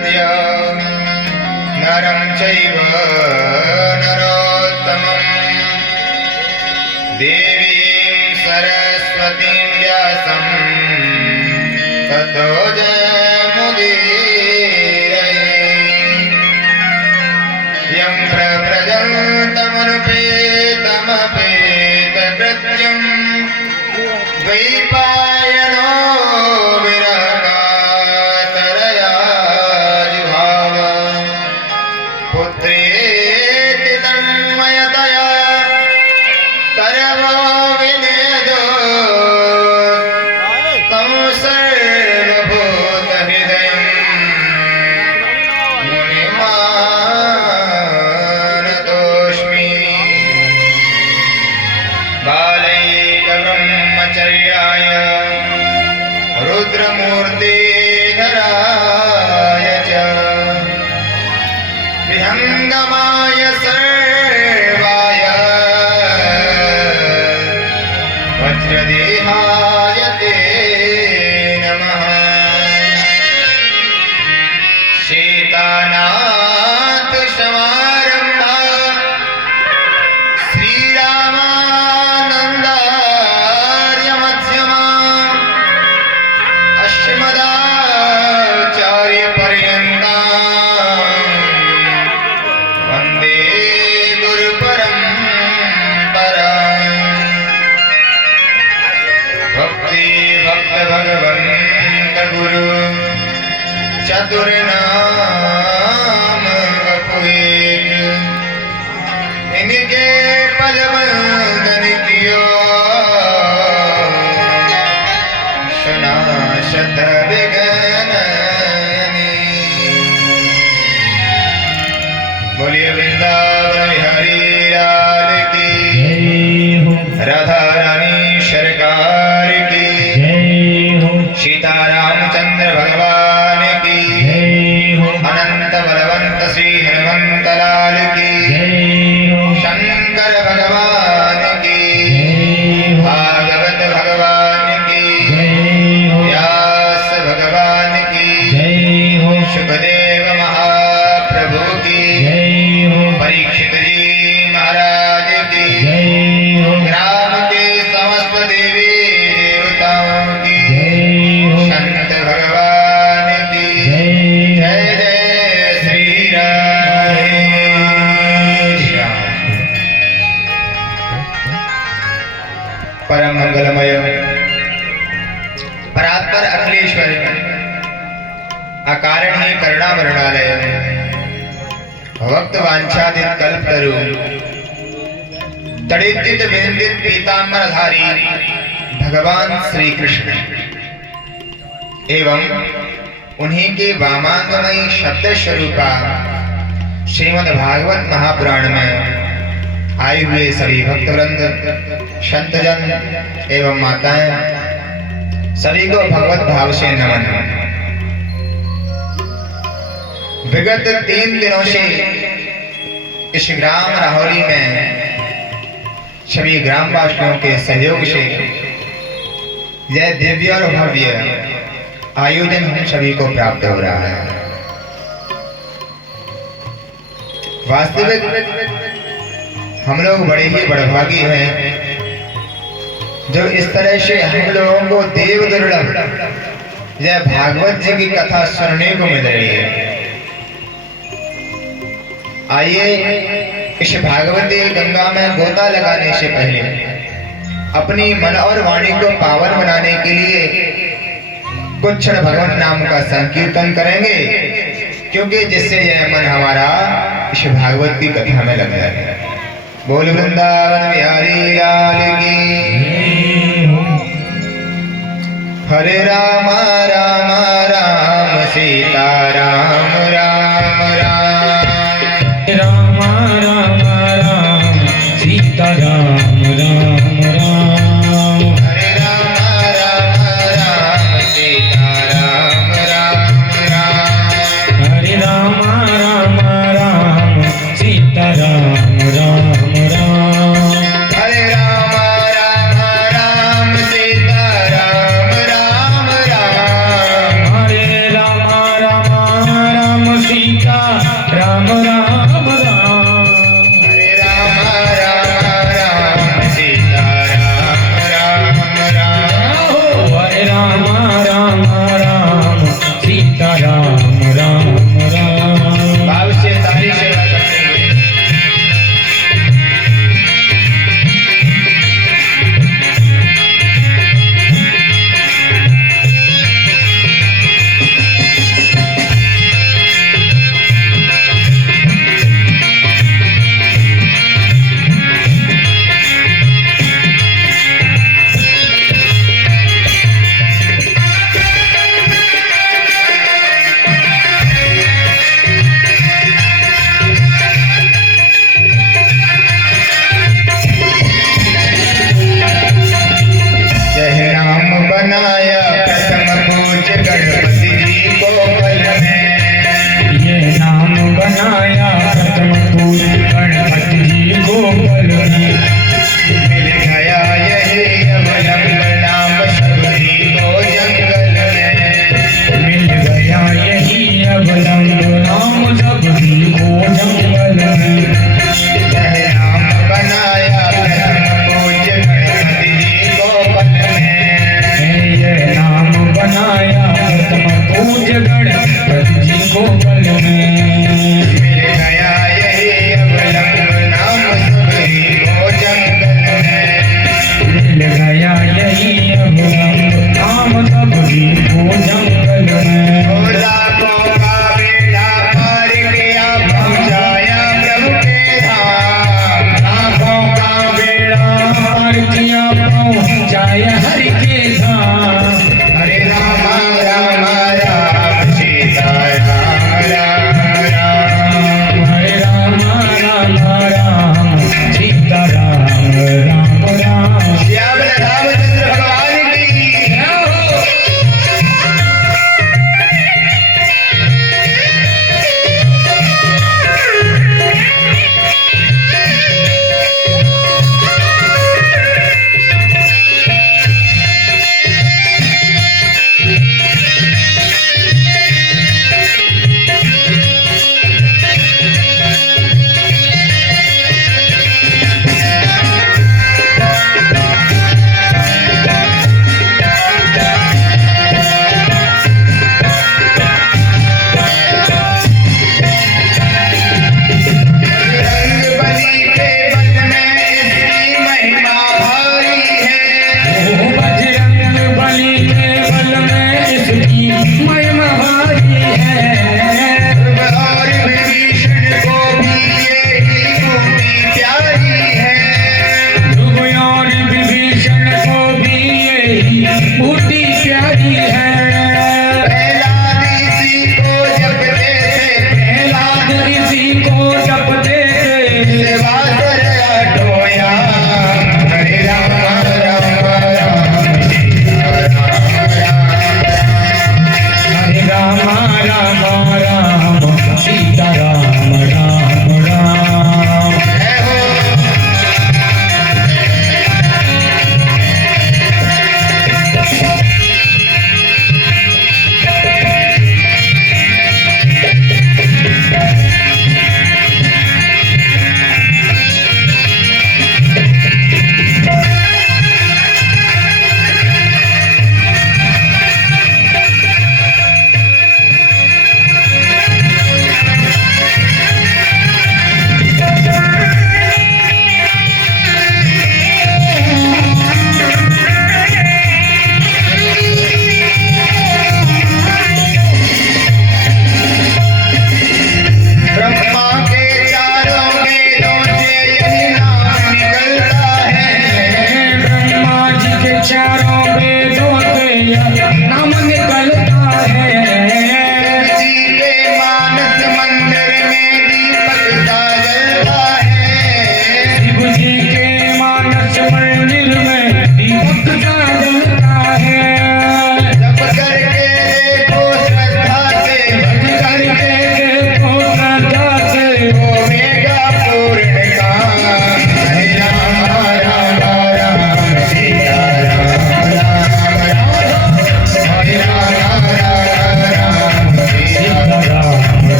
प्रकृत्य नरं चैव नरोत्तमं देवीं सरस्वतीं व्यासं ततो जयमुदीरये यं प्रव्रजन्तमनुपेतमपेतकृत्यं द्वैपायनो विरहकातरया जुभाव पुत्रेति तन्मयतया तरवो विनेदो तं सर्वभूतहृदयं मुनिमानतोऽस्मि बालैकब्रह्मचर्याय रुद्रमूर्तिधराय च विहङ्गमाय सर्वाय वज्रदेहाय ते नमः शीतानाथ समारम्भा श्रीरामानन्दार्यमध्यमा अस्मदाचार्यपर्यन्ता वन्दे गुरुपरम्परा भक्ति भक्त भगवन्त गुरु चतुर्नाम कपुएक इनके पद वंदन कियो शनाशत विघ्ननि बोलिए वृंदावन बिहारी लाल की राधा रानी सरकार की सीतारामचंद्र भगवान की अनंत बलवंत श्री हनुमंत लाल की शंकर भगवान की भागवत भगवान की व्यास भगवान की सुखदेव महाप्रभु की परीक्षित जी महाराज की ग्राम के समस्त देवी देवताओं की संत भगवान की जय जय श्री राम। परम मंगलमय परात्पर अखिलेश्वर अकारण ही करुणा वर्णालय भक्त वांछादित कल्पतरु तड़ित विंदित पीतांबरधारी भगवान श्री कृष्ण एवं उन्हीं के वामांगमयी शब्द स्वरूपा श्रीमद् भागवत महापुराण में आए हुए सभी भक्तवृंद संतजन एवं माताएं सभी को भगवत भाव से नमन। विगत 3 दिनों से इस ग्राम राहौली में सभी ग्रामवासियों के सहयोग से यह दिव्य और भव्य आयोजन हम सभी को प्राप्त हो रहा है। वास्तविक हम लोग बड़े ही बड़भागी हैं जो इस तरह से हम लोगों को देव दुर्लभ यह भागवत जी की कथा सुनने को मिल रही है। आइए इस भागवती गंगा में गोता लगाने से पहले अपनी मन और वाणी को पावन बनाने के लिए कुछ क्षण भगवान नाम का संकीर्तन करेंगे, क्योंकि जिससे यह मन हमारा इस भागवत की कथा में लग जाए। बोल वृंदावन बिहारी लाल की। हरे राम राम राम सीता राम राम राम राम राम राम सीता राम राम राम हरे राम राम राम सीता राम राम राम हरे राम राम राम सीता राम राम राम हरे राम राम राम सीता राम राम राम हरे राम राम राम पल में। मिल गया यही अवलंब नाम सबरी को जंगल में। मिल गया यही अवलंब नाम सबरी को जंगल में। यह नाम बनाया प्रथम पूज्य गणपति जी को पल में। यह नाम बनाया प्रथम पूज्य गणपति जी को पल में। मिल गया यही अवलंब नाम सबरी को जंगल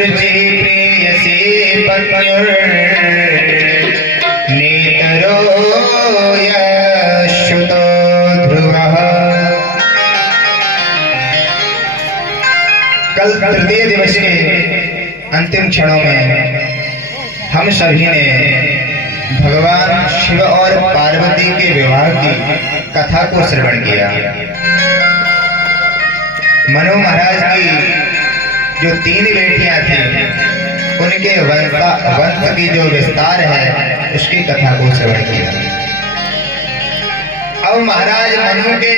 सुरुचि प्रेयसी पत्युर्नेतरो यश्युतो ध्रुवः। कल तृतीय दिवस के अंतिम क्षणों में हम सभी ने भगवान शिव और पार्वती के विवाह की कथा को श्रवण किया। मनु महाराज की जो 3 बेटियां थीं, उनके वंश की जो विस्तार है उसकी कथा को श्रवण किया। अब महाराज मनु के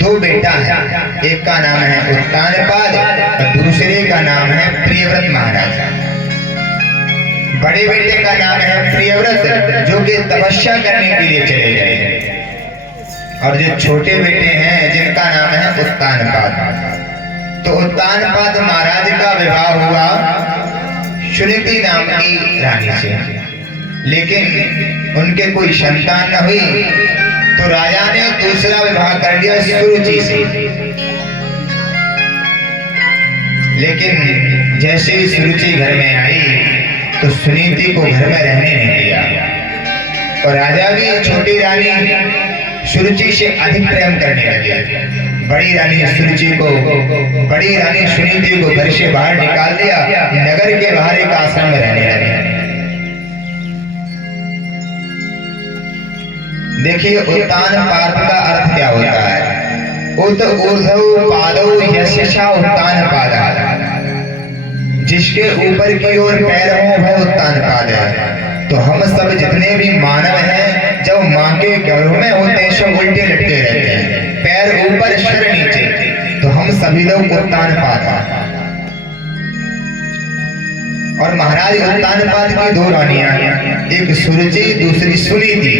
2 बेटा हैं, एक का नाम है उत्तानपाद और दूसरे का नाम है प्रियव्रत महाराज। बड़े बेटे का नाम है प्रियव्रत, जो कि तपस्या करने के लिए चले गए, और जो छोटे बेटे हैं जिनका नाम है उत्तानपाद। तो उत्तानपाद महाराज का विवाह हुआ सुनीति नाम की रानी से, लेकिन उनके कोई संतान न हुई, तो राजा ने दूसरा विवाह कर लिया सुरुचि से। लेकिन जैसे ही सुरुचि घर में आई तो सुनीति को घर में रहने नहीं दिया, और राजा भी छोटी रानी सुरुचि से अधिक प्रेम करने लगे। बड़ी रानी सुनीति को घर से बाहर निकाल दिया, नगर के बाहर एक आश्रम में रहने लगे। देखिए उत्तानपाद का अर्थ क्या होता है। उत ऊर्ध्व पादौ यस्या उत्तानपादः, जिसके ऊपर की ओर पैर हो वह उत्तानपाद है। तो हम सब जितने भी मानव हैं, जब माँ के गर्भ में होते हैं सब उल्टे लटके रहते हैं, पैर ऊपर सिर नीचे, तो हम सभी लोग उत्तानपाद हैं। और महाराज उत्तानपाद की 2 रानियां, एक सुरुचि दूसरी सुनीति।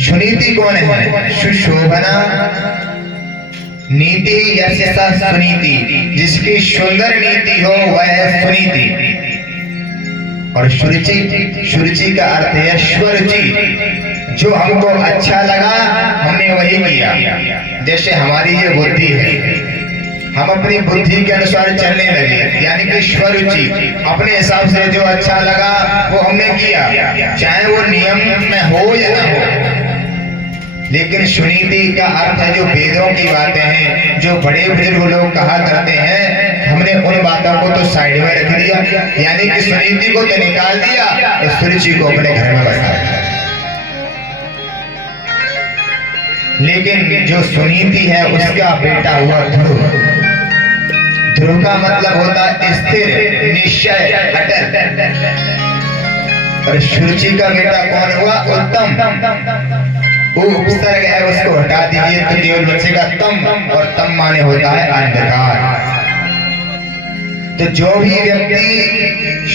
सुनीति कौन है? सुशोभना नीति यस्या सुनीति, जिसकी सुंदर नीति हो वह है सुनीति। और सुरुचि का अर्थ है स्वरुचि, जो हमको अच्छा लगा हमने वही किया। जैसे हमारी ये बुद्धि है, हम अपनी बुद्धि के अनुसार चलने लगे, यानी कि स्वरुचि, अपने हिसाब से जो अच्छा लगा वो हमने किया, चाहे वो नियम में हो या ना हो। लेकिन सुनीति का अर्थ है जो वेदों की बातें हैं, जो बड़े बुजुर्ग लोग कहा करते हैं, हमने उन बातों को तो साइड में रख दिया, यानी कि सुनीति को तो निकाल दिया और सुरुचि को अपने घर में बसा दिया। लेकिन जो सुनीति है उसका बेटा हुआ ध्रुव। ध्रुव का मतलब होता है स्थिर, निश्चय, अटल। और सुरुचि का बेटा कौन हुआ? उत्तम। वो उपसर्ग है, उसको हटा दीजिए तो केवल बचेगा तम, और तम माने होता है अंधकार। तो जो भी व्यक्ति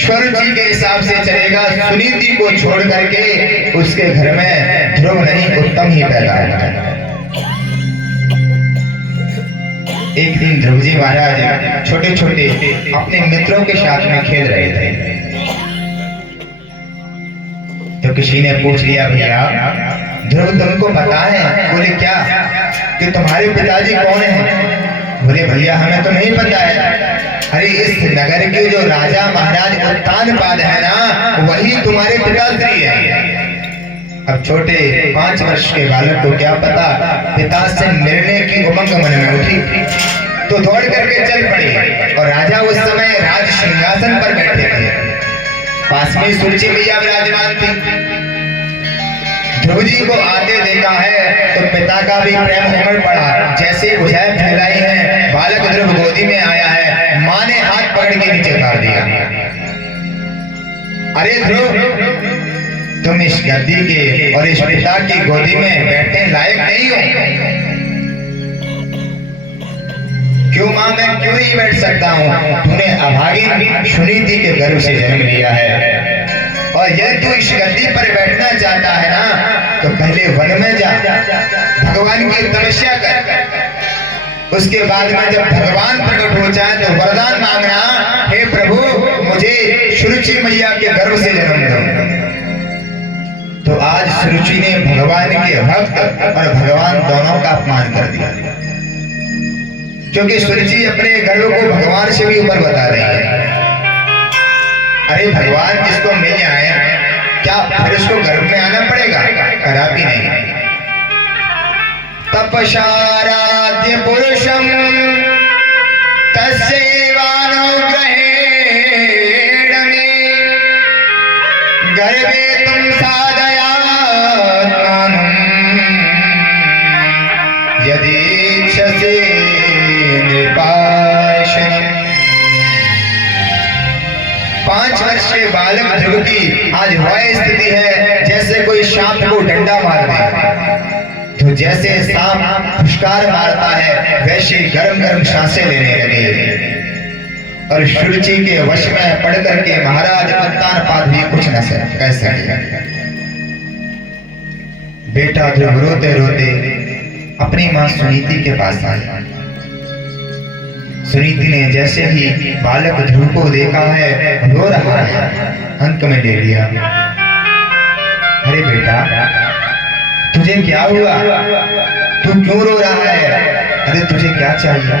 स्वरुचि के हिसाब से चलेगा, सुनीति को छोड़ करके, उसके घर में ध्रुव नहीं उत्तम ही पैदा होगा। एक दिन ध्रुव जी महाराज छोटे छोटे अपने मित्रों के साथ में खेल रहे थे, तो किसी ने पूछ लिया, भैया ध्रुव तुमको पता है? बोले क्या? कि तुम्हारे पिताजी कौन हैं? बोले भैया हमें तो नहीं पता है। अरे इस नगर के जो राजा महाराज उत्तानपाद है ना, वही तुम्हारे पिताश्री है। अब छोटे 5 वर्ष के बालक को क्या पता, पिता से मिलने की उमंग मन में उठी, तो दौड़ करके चल पड़े। और राजा उस समय राज सिंहासन पर बैठे थे, पास में सुरुचि मैया विराजमान थी। ध्रुव जी को आते देखा है तो पिता का भी प्रेम उमड़ पड़ा। जैसे भुजाएं फैलाई हैं, बालक ध्रुव गोदी में आया है, माँ ने हाथ पकड़ के नीचे उतार दिया। अरे ध्रुव, तुम इस गद्दी के और इस पिता की गोदी में बैठने लायक नहीं हो। क्यों माँ, मैं क्यों नहीं बैठ सकता हूँ? तूने अभागिन सुनीति के गर्भ से जन्म लिया है, और यदि तू इस गद्दी पर बैठना चाहता है ना, तो पहले वन में जा, भगवान की तपस्या कर। उसके बाद में जब भगवान प्रकट हो जाए तो वरदान मांगना, हे प्रभु मुझे सुरुचि मैया के गर्भ से जन्म दो। तो आज सुरुचि ने भगवान के भक्त और भगवान दोनों का अपमान कर दिया। क्योंकि सुरुचि अपने गर्व को भगवान से भी ऊपर बता रही है। अरे भगवान जिसको मिल जाए क्या फिर उसको गर्भ में आना पड़ेगा? कदापि नहीं। तपशाराध्य पुरुषम तस्यैवानुग्रहेण मे गर्भे तुम साधयात्मानं यदीच्छसे नृपाशनम्। 5 वर्ष के बालक ध्रुव की आज वह स्थिति है जैसे कोई सांप को डंडा मार दे। तो जैसे सांप फुशकार मारता है वैसे गरम गरम सांसें लेने लगे और सुरुचि के वश में पड़ करके महाराज उत्तानपाद भी कुछ न कह सके। बेटा ध्रुव रोते रोते अपनी मां सुनीति के पास आया। सुनीति ने जैसे ही बालक ध्रुव को देखा है रो रहा है, अंक में ले लिया। अरे बेटा तुझे क्या हुआ? तू क्यों रो रहा है? अरे तुझे क्या चाहिए?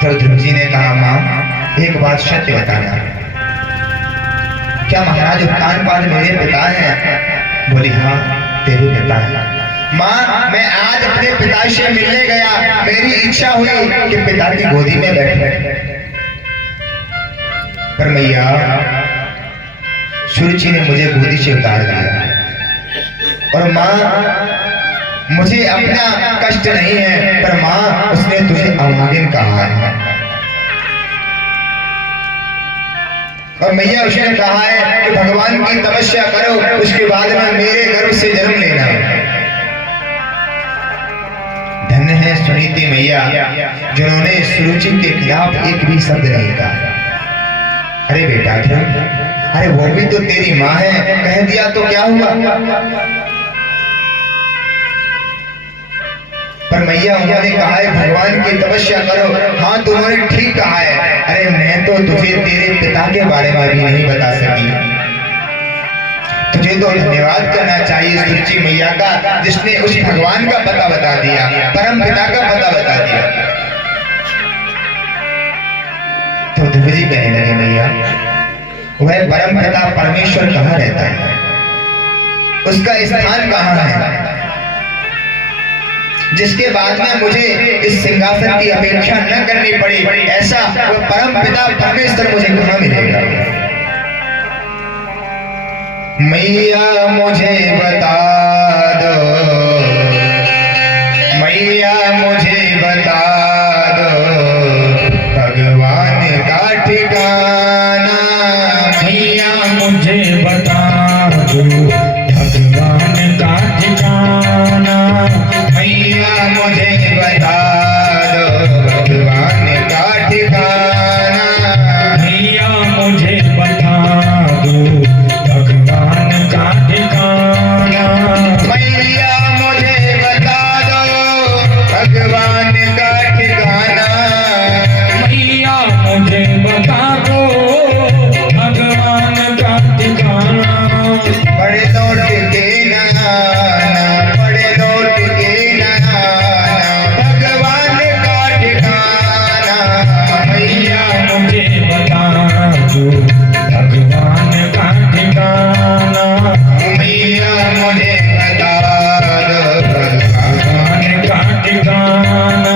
तो ध्रुव जी ने कहा मां एक बात सत्य बताना, क्या महाराज उत्तानपाद मेरे पिता हैं? बोली हाँ तेरे पिता हैं। मां मैं आज अपने पिता से मिलने गया, मेरी इच्छा हुई कि पिता की गोदी में बैठे, पर मैया सुरुचि ने मुझे गोदी से उतार दिया। और मां मुझे अपना कष्ट नहीं है, पर मां उसने तुझे अभागिन कहा है। और मैया उसने कहा है कि भगवान की तपस्या करो, उसके बाद में मेरे गर्भ से जन्म लेना। धन्य है सुनीति मैया जिन्होंने सुरुचि के खिलाफ एक भी शब्द नहीं कहा। अरे बेटा ध्रुव, अरे वो भी तो तेरी माँ है, कह दिया तो क्या हुआ? पर मैया उन्होंने कहा है भगवान की तपस्या करो। हाँ तुमने ठीक कहा है। अरे मैं तो तुझे तेरे पिता के बारे में भी नहीं बता सकी। तुझे तो धन्यवाद करना चाहिए सुरुचि मैया का, जिसने उस भगवान का पता बता दिया, परम पिता का पता बता दिया। तो ध्रुव जी कहने लगे मैया वह परम पिता परमेश्वर कहाँ रहता है? उसका स्थान कहाँ है जिसके बाद में मुझे इस सिंहासन की अपेक्षा न करनी पड़ी? ऐसा वो परम पिता परमेश्वर मुझे कहाँ मिलेगा? मैया मुझे बता दो, मैया मुझे बता दो भगवान का ठिकाना। मुझे बता दो भगवान का ठिकाना। मैया मुझे बता दो भगवान का ठिकाना। मैया मुझे बता दो भगवान का ठिकाना। मैया मुझे बता दो भगवान का ठिकाना। मैया मुझे बता दो भगवान का ठिकाना। पढ़े लौट के ना पढ़े लौट के ना भगवान का ठिकाना। मैया मुझे बता दो भगवान का ठिकाना। मैया मुझे बता दो भगवान का ठिकाना।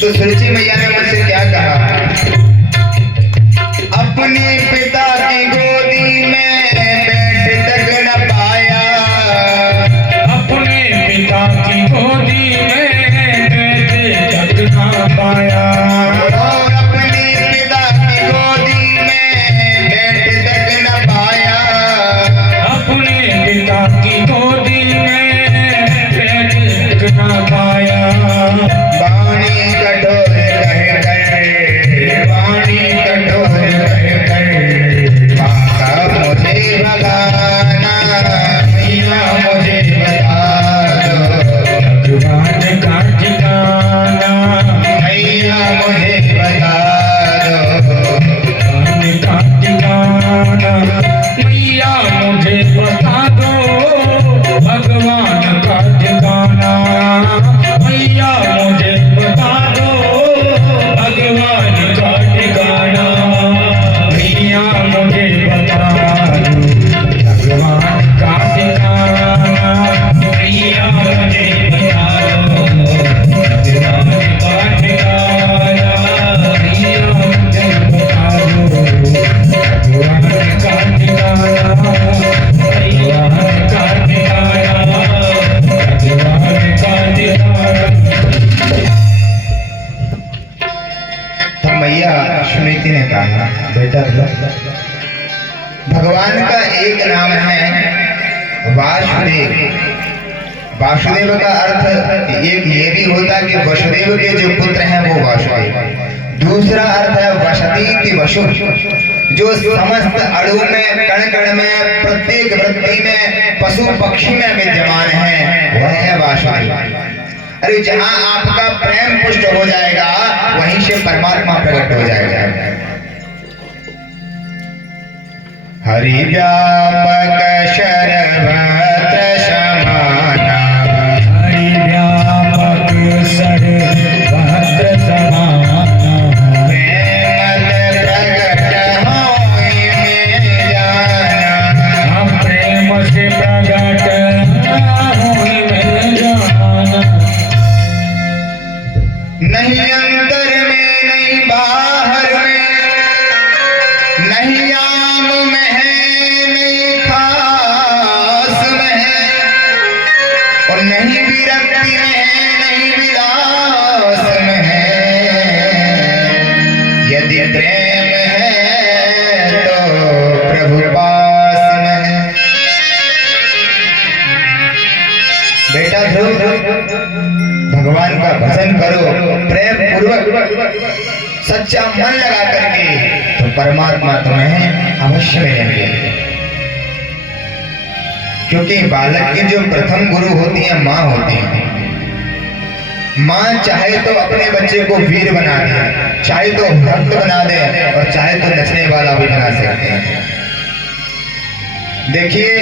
तो सुरुचि मैया ने मुझसे क्या कहा? अपने पिता की गोदी में बैठ तक न पाया, अपने पिता की सुनीति ने कहा, बेटा भगवान का एक नाम है वासुदेव। वासुदेव का अर्थ एक ये भी होता है कि वसुदेव के जो पुत्र हैं वो वासुदेव। दूसरा अर्थ है वसती वसु, जो समस्त अणु में, कण कण में, प्रत्येक वृत्ति में, पशु पक्षी में विद्यमान है, वह है वासुदेव। अरे जहाँ आपका प्रेम पुष्ट हो जाएगा वहीं से परमात्मा प्रकट हो जाएगा। हरि व्यापक सर्वत्र समाना, हरि व्यापक सर्वत्र समाना, प्रेम प्रकट होई में जाना, प्रेम से प्रकट होई में जाना। नहीं अंदर में नहीं बाहर में, नहीं आम में है नहीं खास में है, और नहीं विरक्ति में है नहीं विलास में है। यदि प्रेम है तो प्रभु पास में है। बेटा ध्रुव, भगवान का भजन करो प्रेम पूर्वक, सच्चा मन लगा करके, तो परमात्मा तुम्हें अवश्य मिलेंगे। क्योंकि बालक की जो प्रथम गुरु होती है माँ होती है। माँ चाहे तो अपने बच्चे को वीर बना दे, चाहे तो भक्त बना दे, और चाहे तो नचने वाला भी बना सकते हैं। देखिए,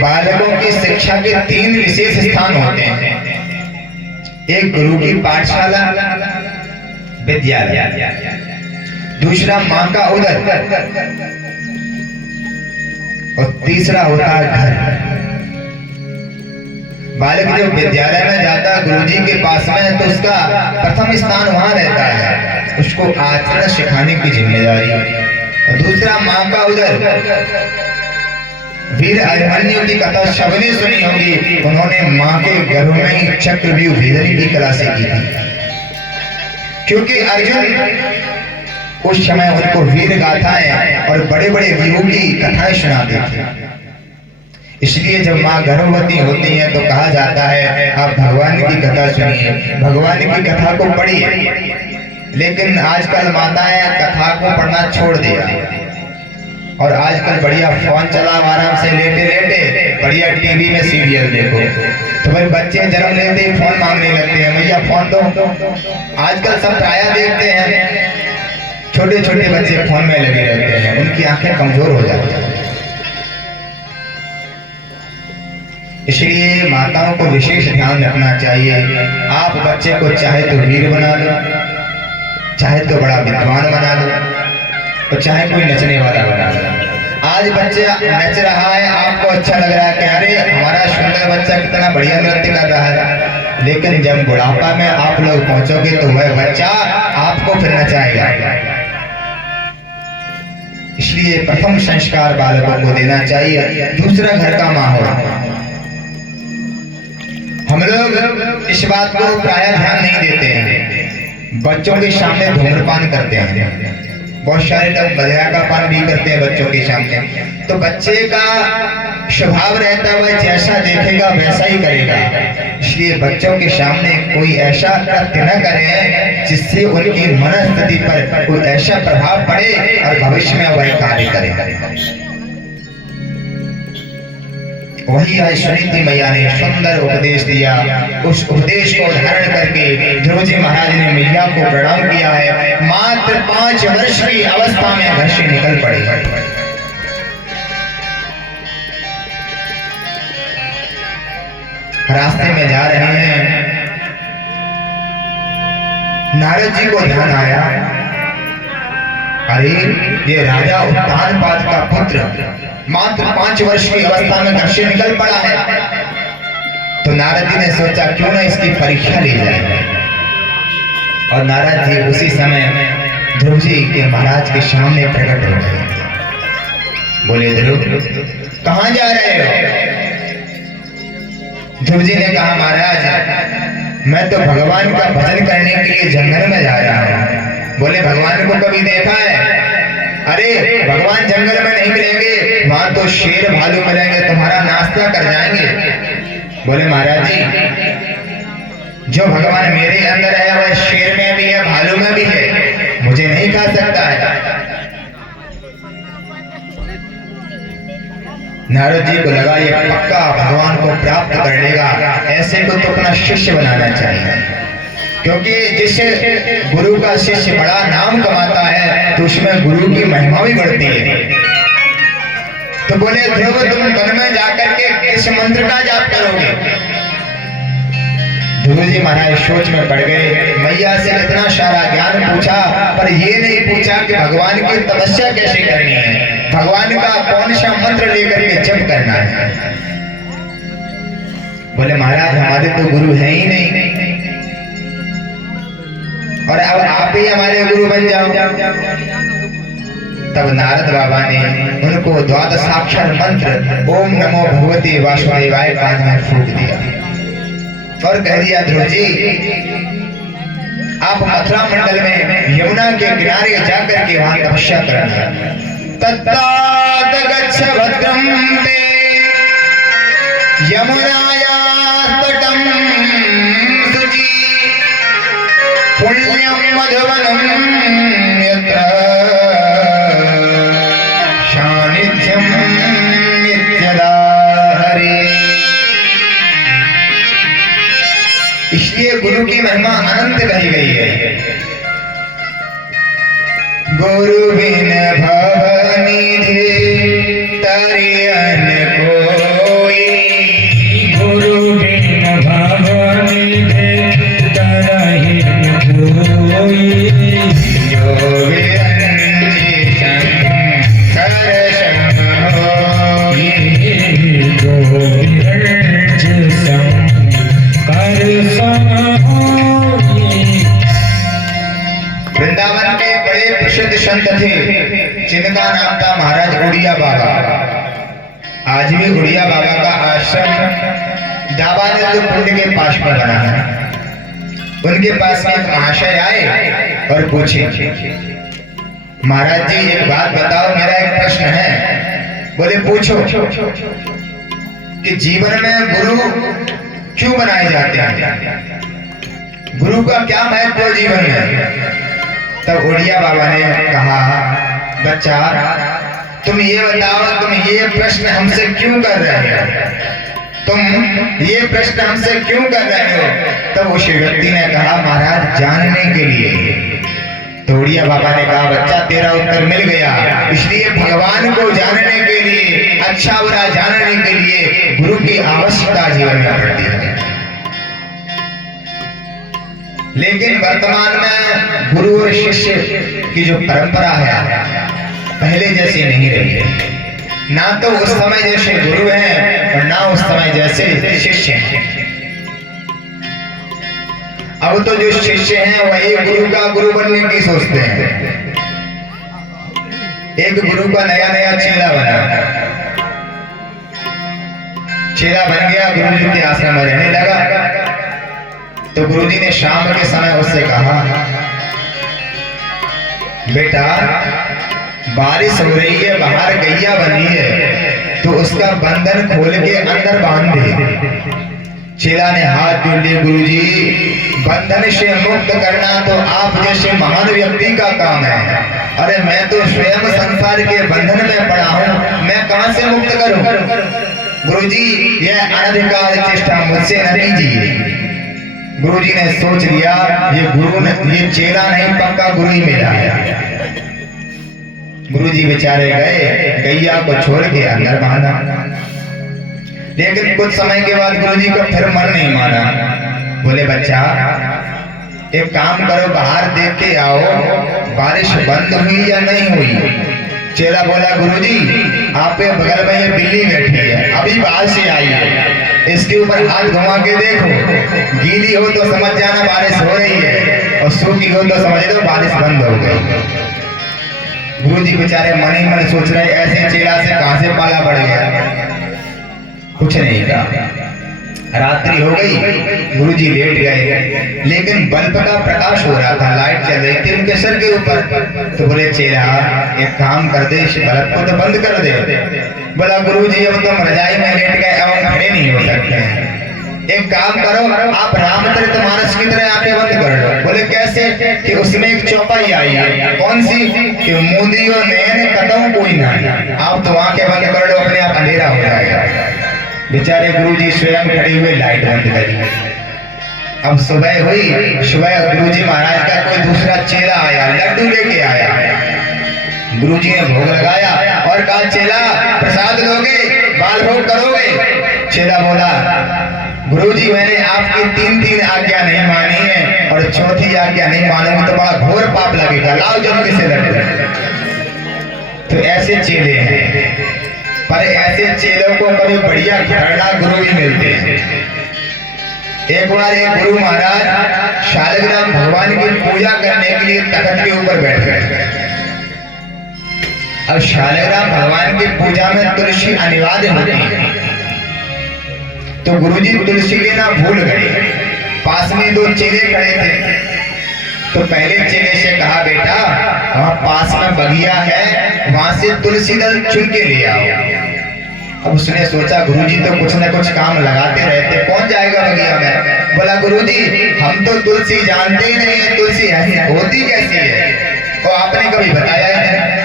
बालकों की शिक्षा के 3 विशेष स्थान होते हैं। एक गुरु की पाठशाला, विद्यालय, दूसरा माँ का उदर, और तीसरा होता है घर। बालक जब विद्यालय में जाता है गुरुजी के पास में, तो उसका प्रथम स्थान वहां रहता है, उसको आचरण सिखाने की जिम्मेदारी। और दूसरा माँ का उदर, वीर अभिमन्यु की कथा सबने सुनी होगी। उन्होंने माँ के गर्भ में ही चक्रव्यूह भेदने की कला सीखी थी, क्योंकि अर्जुन उस समय उनको वीर गाथाएं और बड़े बड़े वीरों की कथाएं सुनाते थे। इसलिए जब माँ गर्भवती होती है तो कहा जाता है आप भगवान की कथा सुनिए, भगवान की कथा को पढ़िए। लेकिन आजकल माताएं कथा को पढ़ना छोड़ दिया, और आजकल बढ़िया फोन चला, आराम से लेटे लेटे बढ़िया टीवी में सीरियल देखो। तो भाई बच्चे जन्म लेते ही फोन मांगने लगते हैं, भैया फोन दो। आजकल सब प्रायः देखते हैं, छोटे छोटे बच्चे फोन में लगे रहते हैं, उनकी आंखें कमजोर हो जाती हैं। इसलिए माताओं को विशेष ध्यान रखना चाहिए। आप बच्चे को चाहे तो वीर बना दो, चाहे तो बड़ा विद्वान बना दो, और चाहे कोई नचने वाला बना दो। आज बच्चा नच रहा है, आपको अच्छा लग रहा है कि अरे हमारा सुंदर बच्चा कितना बढ़िया नृत्य कर रहा है, लेकिन जब बुढ़ापा में आप लोग पहुंचोगे तो वह बच्चा आपको फिर नचाएगा। इसलिए प्रथम संस्कार बालकों को देना चाहिए। दूसरा घर का माहौल। हम लोग इस बात को प्रायः ध्यान नहीं देते हैं, बच्चों के सामने धूम्रपान करते हैं, बहुत सारे लोग मदिरा का पान भी करते हैं बच्चों के सामने। तो बच्चे का स्वभाव रहता है वह जैसा देखेगा वैसा ही करेगा। इसलिए बच्चों के सामने कोई ऐसा कृत्य न करें जिससे उनकी मनस्थिति पर कोई ऐसा प्रभाव पड़े और भविष्य में वह कार्य करें। वही आज सुनीति मैया ने सुंदर उपदेश दिया। उस उपदेश को धारण करके ध्रुव जी महाराज ने मैया को प्रणाम किया है। मात्र 5 वर्ष की अवस्था में घर से निकल पड़े। रास्ते में जा रहे हैं, नारद जी को ध्यान आया, अरे ये राजा उत्तानपाद का पुत्र मात्र 5 वर्ष की अवस्था में घर से निकल पड़ा है। तो नारद जी ने सोचा क्यों ना इसकी परीक्षा ली जाए। और नारद जी उसी समय ध्रुव जी के महाराज के सामने प्रकट हो गए। बोले ध्रुव कहाँ जा रहे हो? ध्रुव जी ने कहा महाराज मैं तो भगवान का भजन करने के लिए जंगल में जा रहा हूँ। बोले भगवान को कभी देखा है? अरे भगवान जंगल में नहीं मिलेंगे, वहां तो शेर भालू मिलेंगे, तुम्हारा नाश्ता कर जाएंगे। बोले महाराज जी, जो भगवान मेरे अंदर है वह शेर में भी है, भालू में भी है, मुझे नहीं खा सकता है। नारद जी को लगा ये पक्का भगवान को प्राप्त कर लेगा, ऐसे को तो अपना शिष्य बनाना चाहिए, क्योंकि जिस गुरु का शिष्य बड़ा नाम कमाता है तो उसमें गुरु की महिमा भी बढ़ती है। तो बोले ध्रुव, तुम वन में जाकर के किस मंत्र का जाप करोगे? ध्रुव जी महाराज सोच में पड़ गए। मैया से इतना सारा ज्ञान पूछा, पर ये नहीं पूछा कि भगवान की तपस्या कैसे करनी है, भगवान का कौन सा मंत्र लेकर के जप करना है। बोले महाराज, हमारे तो गुरु है ही नहीं, और अब आप ही हमारे गुरु बन जाओ। तब नारद बाबा ने उनको द्वादशाक्षर मंत्र ओम नमो भगवते वासुदेवाय कान में फूंक दिया और कह दिया, ध्रुव जी आप मथुरा मंडल में यमुना के किनारे जाकर के वहां तपस्या करना। तत्तात गच्छ भद्रं ते यमुनाया तटं शुचि पुण्यं मधुवनं यत्र सानिध्यं नित्यदा हरे। इसलिए गुरु की महिमा अनंत कही गई है। गुरु बिन भवनिधि तरियन कोई, गुरु बिन भवनिधि तरहिन कोई, जो विरंचि शंकर सम होई, जो विरंच शंकर सम होई। वृंदावन के बड़े प्रसिद्ध संत थे जिनका नाम था महाराज उड़िया बाबा। आज भी उड़िया बाबा का आश्रम दावानंद कुंड के पास में बना है। उनके पास में एक महाशय आए और पूछे, महाराज जी एक बात बताओ, मेरा एक प्रश्न है। बोले पूछो। कि जीवन में गुरु क्यों बनाए जाते हैं, गुरु का क्या महत्व है जीवन में? तब उड़िया बाबा ने कहा, बच्चा तुम ये बताओ, तुम ये प्रश्न हमसे क्यों कर रहे हो, तुम ये प्रश्न हमसे क्यों कर रहे हो? तब उस व्यक्ति ने कहा, महाराज जानने के लिए। तो उड़िया बाबा ने कहा, बच्चा तेरा उत्तर मिल गया। इसलिए भगवान को जानने के लिए, अच्छा बुरा जानने के लिए गुरु की आवश्यकता जीवन में पड़ती है। लेकिन वर्तमान में गुरु और शिष्य की जो परंपरा है पहले जैसी नहीं रही है। ना तो उस समय जैसे गुरु हैं और ना उस समय जैसे शिष्य हैं। अब तो जो शिष्य हैं वही गुरु का गुरु बनने की सोचते हैं। एक गुरु का नया नया चेला बना, चेला बन गया, गुरु जी के आश्रम में रहने लगा। तो गुरुजी ने शाम के समय उससे कहा, बेटा बारिश हो रही है, बाहर गैया बनी है, तो उसका बंधन खोल के अंदर बांध दे। चेला ने हाथ जोड़ लिए, गुरुजी बंधन से मुक्त करना तो आप जैसे महान व्यक्ति का काम है। अरे मैं तो स्वयं संसार के बंधन में पड़ा हूँ, मैं कहां से मुक्त करूं? गुरुजी यह अनधिकार चेष्टा मुझसे न कीजिए। गुरुजी ने सोच लिया ये चेला नहीं, पक्का गुरु ही मेरा है। गुरुजी बेचारे गए, गैया को छोड़ के अंदर बांधा। लेकिन कुछ समय के बाद गुरुजी का फिर मन नहीं माना। बोले बच्चा एक काम करो, बाहर देख के आओ बारिश बंद हुई या नहीं हुई। चेला बोला, गुरुजी आपके बगल में ये बिल्ली बैठी है, अभी बाहर से आई है, इसके ऊपर हाथ घुमा के देखो, गीली हो तो समझ जाना बारिश हो रही है, और सूखी हो तो समझ लो बारिश बंद हो गई। गुरुजी बेचारे मन ही मन सोच रहे, ऐसे चेला से कहां से पाला पड़ गया। कुछ नहीं कहा। रात्रि हो गई, गुरुजी लेट गए, लेकिन बल्ब का प्रकाश हो रहा था, लाइट चल रही थी उनके सर के ऊपर। तो बोले चेला एक काम कर दे, इस बल्ब को तो बंद कर दे। बोला गुरुजी अब तुम रजाई में लेट गए, अब हम खड़े नहीं हो सकते, एक काम करो आप रामचरितमानस की तरह आंखें बंद कर लो। बोले कैसे? कि उसमें एक चौपाई आई है, कौन सी? कि मुंदियो नैन कदम कोई ना, आप तो आंखें बंद कर लो, अपने आप अंधेरा हो जाएगा। बेचारे गुरुजी स्वयं खड़े हुए लाइट बंद करी। अब सुबह हुई, सुबह गुरुजी महाराज का कोई दूसरा चेला आया, लड्डू लेके आया। गुरुजी ने भोग लगाया और कहा चेला प्रसाद लोगे, बाल भोग करोगे? चेला बोला गुरुजी मैंने आपकी तीन आज्ञा नहीं मानी है और चौथी आज्ञा नहीं मानूंगी तो बड़ा घोर पाप लगेगा, लाओ जल्दी से लड्डू। तो ऐसे चेले हैं, पर ऐसे चेलों को कभी बढ़िया घरड़ा गुरु भी मिलते हैं। एक बार एक गुरु महाराज शालिग्राम भगवान की पूजा करने के लिए तख्त के ऊपर बैठ गए। अब शालिग्राम भगवान की पूजा में तुलसी अनिवार्य होती है, तो गुरुजी तुलसी लेना भूल गए। पास में दो चेले खड़े थे, तो पहले चेले से कहा बेटा वहां पास में बगिया है, वहां से तुलसी दल चुन के ले आओ। अब उसने सोचा गुरुजी तो कुछ न कुछ काम लगाते रहते, कौन जाएगा बगिया में? बोला गुरुजी हम तो तुलसी जानते ही नहीं है, तुलसी होती कैसी है, तो आपने कभी बताया है।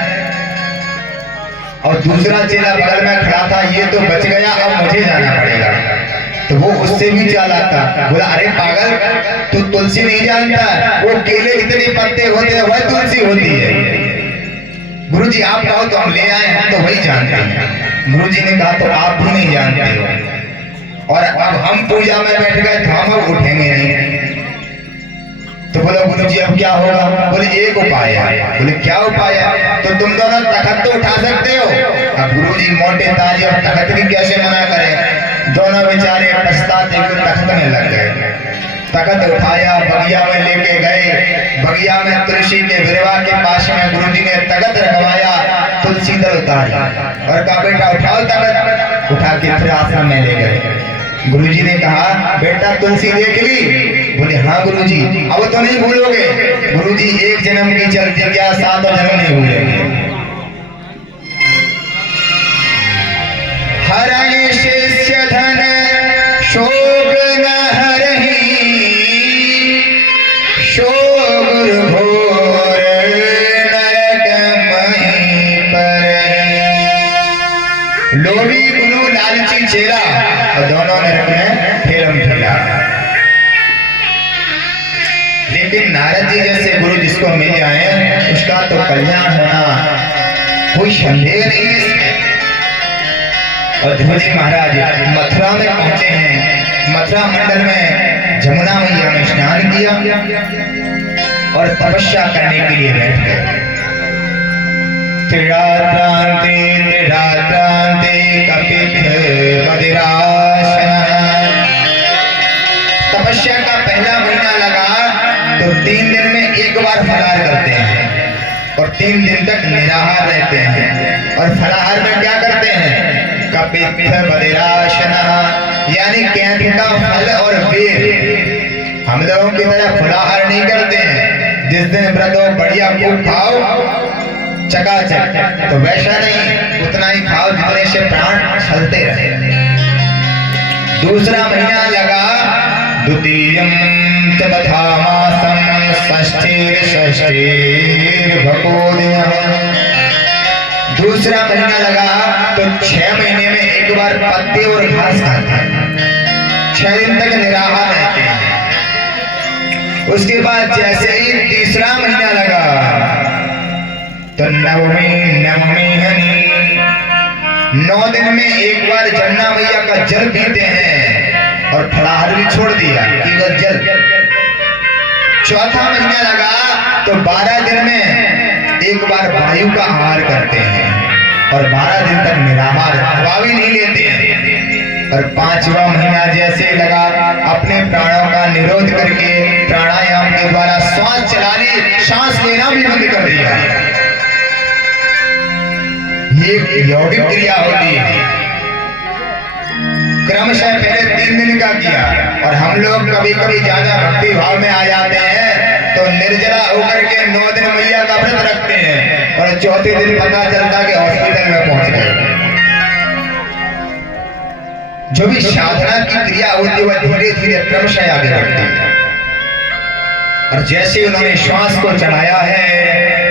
और दूसरा चेला बगल में खड़ा था, ये तो बच गया, अब मुझे जाना पड़ेगा। तो वो उससे भी चालाक था, बोला अरे पागल तू तुलसी नहीं जानता, वो केले इतने पत्ते होते हैं वह तुलसी होती है। गुरुजी आप कहो तो हम ले आए, हम तो वही जानते हैं। गुरुजी ने कहा तो आप भी नहीं जानते हो, और अब हम पूजा में बैठ गए तो हम अब उठेंगे नहीं। तो बोला गुरुजी अब क्या होगा? बोले एक उपाय है। बोले क्या उपाय है? तो तुम दोनों तख्त तो उठा सकते हो। अब गुरुजी मोटे ताज और तख्त की कैसे मना करें? दोनों बेचारे पछताते हुए तख्त में लग गए। तख्त उठाया, बगिया में लेके गए, बगिया में तुलसी के विरवा के पास में गुरुजी ने तख्त रखवाया, तुलसी दल उतारी और कहा बेटा उठाओ तख्त। उठा के फिर आश्रम में ले गए। गुरुजी ने कहा बेटा तुलसी देख ली? बोले हाँ गुरुजी। अब तो नहीं भूलोगे? गुरुजी एक जन्म की चलती क्या, 7 जन्म नहीं भूलेंगे। हरहि शिष्य धन शोक न हरहि, शोक गुरु घोर नरक मही परहि। लोभी गुरु लालची चेला, और दोनों नरक में ठेलम ठेला। लेकिन नारद जी जैसे गुरु जिसको मिल जाए उसका तो कल्याण होना कोई संदेह नहीं है इसमें। और ध्रुव जी महाराज मथुरा में पहुंचे हैं। मथुरा मंडल में जमुना मैया में स्नान किया और तपस्या करने के लिए बैठ गए। त्रिरात्रांते कपित बदिरासन। तपस्या का पहला महीना लगा तो 3 दिन में एक बार फलाहार करते हैं और 3 दिन तक निराहार रहते हैं। और फलाहार में क्या करते हैं? कपित बदिरासन, यानी कैंठ का फल और बेर। हम लोगों की तरह फलाहार नहीं करते हैं, जिस दिन व्रत हो बढ़िया खूब खाओ चकाचक, तो वैसा नहीं, उतना ही खाओ जितने से प्राण चलते रहे। दूसरा महीना लगा, द्वितीयम तथा मासम षष्ठीर भकोदयः। दूसरा महीना लगा तो 6 महीने में एक बार पत्ते और घास खाते हैं, 6 दिन तक निराहार रहते हैं। उसके बाद जैसे ही तीसरा महीना लगा तो नवमी हनी, 9 दिन में एक बार जमुना मैया का जल पीते हैं और फलाहार भी छोड़ दिया, केवल जल। चौथा महीना लगा तो 12 दिन में एक बार वायु का आहार करते हैं और 12 दिन तक निराहार, हवा भी नहीं लेते हैं। और 5वां महीना जैसे लगा, अपने प्राणों का निरोध करके प्राणायाम के द्वारा श्वास चला ली, सांस लेना भी बंद कर दिया। ये यौगिक क्रिया होती है। क्रमशः पहले 3 दिन का किया, और हम लोग कभी कभी ज्यादा भक्ति भाव में आ जाते हैं तो निर्जला होकर के 9 दिन मैया का व्रत रखते हैं, और चौथे दिन पता चलता कि हॉस्पिटल में पहुंच गए। जो भी साधना की क्रिया होती है वह धीरे धीरे क्रमशः आगे बढ़ती है। और जैसे उन्होंने श्वास को चढ़ाया है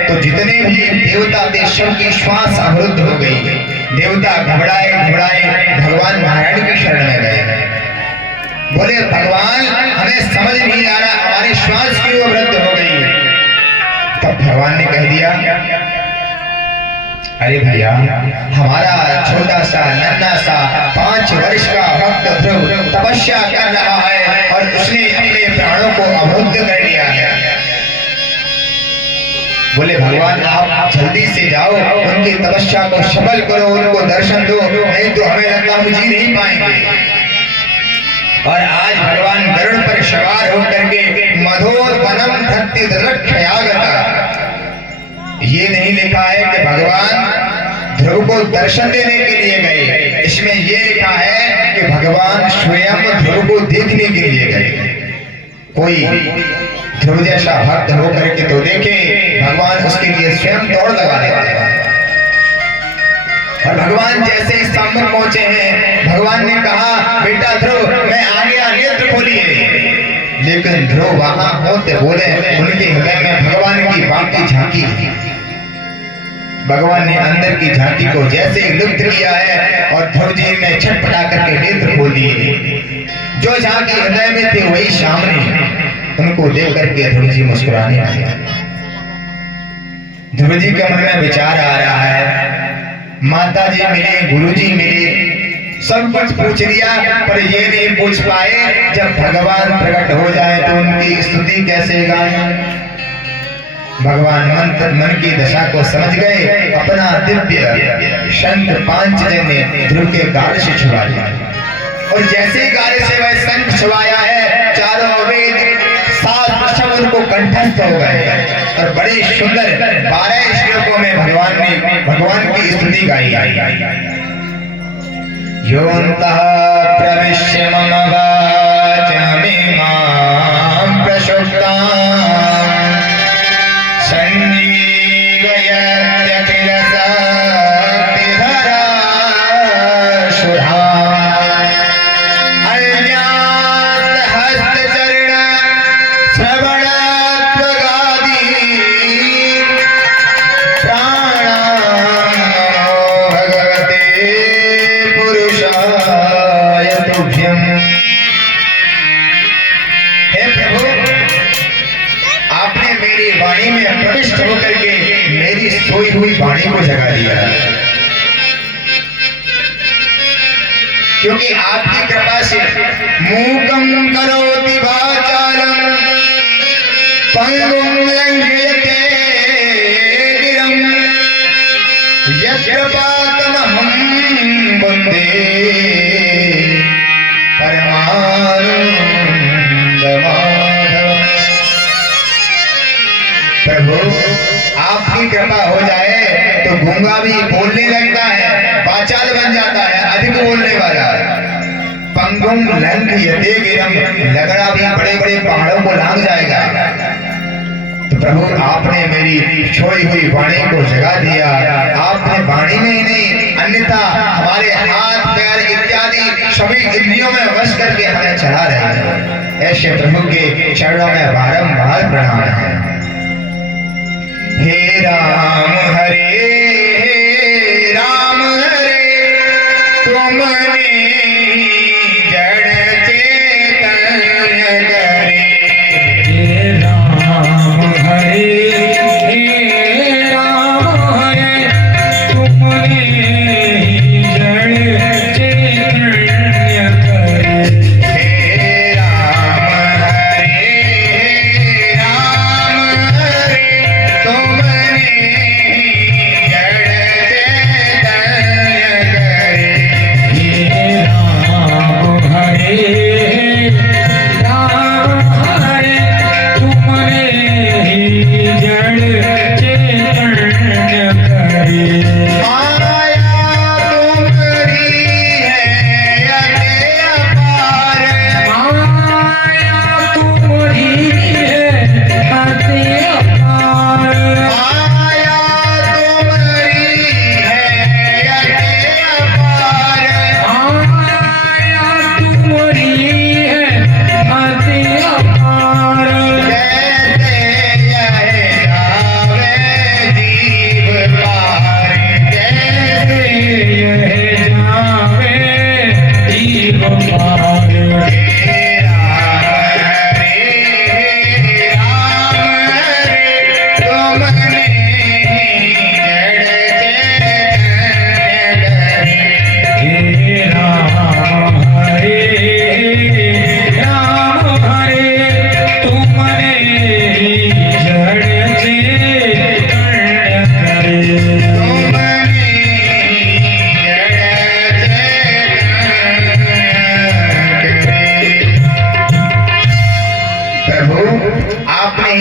तो जितने भी देवता थे सबकी श्वास अवरुद्ध हो गई। देवता घबराए घबराए भगवान नारायण की शरण में गए, बोले भगवान हमें समझ नहीं आ रहा हमारी श्वास क्यों अवरुद्ध हो गई। तब भगवान ने कह दिया, अरे भैया हमारा छोटा सा नन्हा सा 5 वर्ष का भक्त ध्रुव तपस्या कर रहा है और उसने अपने प्राणों को अवरुद्ध कर लिया है। बोले भगवान आप जल्दी से जाओ उनकी तपस्या को सफल करो, उनको दर्शन दो, नहीं तो हमें लगता हम जी नहीं पाएंगे। और आज भगवान गरुड़ पर सवार होकर के मधोर वनम धत्ति दृढ़, ये नहीं लिखा है कि भगवान ध्रुव को दर्शन देने के लिए गए, इसमें ये लिखा है कि भगवान स्वयं ध्रुव को देखने के लिए गए। कोई ध्रुव जैसा भक्त होकर के तो देखे, भगवान उसके लिए स्वयं दौड़ लगा देते हैं। और भगवान जैसे ही सामने पहुंचे हैं, भगवान ने कहा बेटा ध्रुव मैं आ गया, नेत्र खोलिए। लेकिन ध्रुव वहां होते बोले उनके हृदय में भगवान की बाकी झांकी। भगवान ने अंदर की झांकी को जैसे ही लुप्त किया है और ध्रुव जी ने छटपटा करके नेत्र खोल दिए। जो झांकी हृदय में थे वही सामने, उनको देख करके ध्रुव जी मुस्कुराने लगे। ध्रुव जी के मन में विचार आ रहा है, माता जी मिले, गुरु जी मिले, सब कुछ पूछ लिया पर ये नहीं पूछ पाए जब भगवान प्रकट हो जाए तो उनकी स्तुति कैसे गाएं। भगवान मन की दशा को समझ गए, अपना दिव्य शंख पांचजन्य ध्रुव के गाल से छुआ दिया, और जैसे ही गाल से वह शंख छुआया है चारों वेद 7 शब्द उनको कंठस्थ हो गए, और बड़े सुंदर 12 श्लोकों में भगवान की स्तुति गाई। योऽन्तः प्रविश्य मम वाचमिमां प्रसुप्तां वाणी को जगा दिया, क्योंकि आपकी कृपा से मूकं करोति वाचालं पंगुं लंघयते गिरं यत्कृपातमहं वन्दे परमानन्दमाधवम्। प्रभु आपकी कृपा हो जाए तो गूंगा भी बोलने लगता है, वाचाल बन जाता है, अधिक बोलने वाला। पंगुम लंघयते गिरं, लगड़ा भी बड़े बड़े पहाड़ों को लांघ जाएगा। तो प्रभु आपने मेरी छोई हुई वाणी को जगा दिया। आपने वाणी में ही नहीं अन्यथा हमारे हाथ पैर इत्यादि सभी इंद्रियों में वश करके हमें चला रहे हैं। ऐसे प्रभु के चरणों में बारंबार प्रणाम है। हे राम हरे राम हरे, तुमने जड़ चेतन करे। हे राम हरे राम हरे, तुमने जड़ चेतन करे। हे राम हरे राम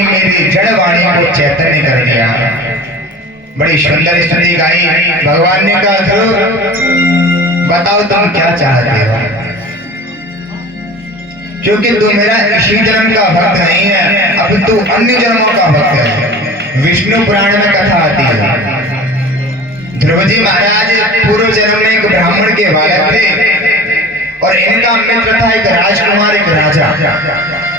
ने मेरी जड़ वाणी को चैतन्य कर दिया। बड़ी सुंदर स्तुति गाई। भगवान ने कहा ध्रुव बताओ तुम क्या चाहते हो, क्योंकि तू मेरा इसी जन्म का भक्त नहीं है, अब तू अन्य जन्मों का भक्त है। विष्णु पुराण में कथा आती है ध्रुव जी महाराज पूर्व जन्म में एक ब्राह्मण के बालक थे और इनका मित्र था एक राजकुमार, एक राजा।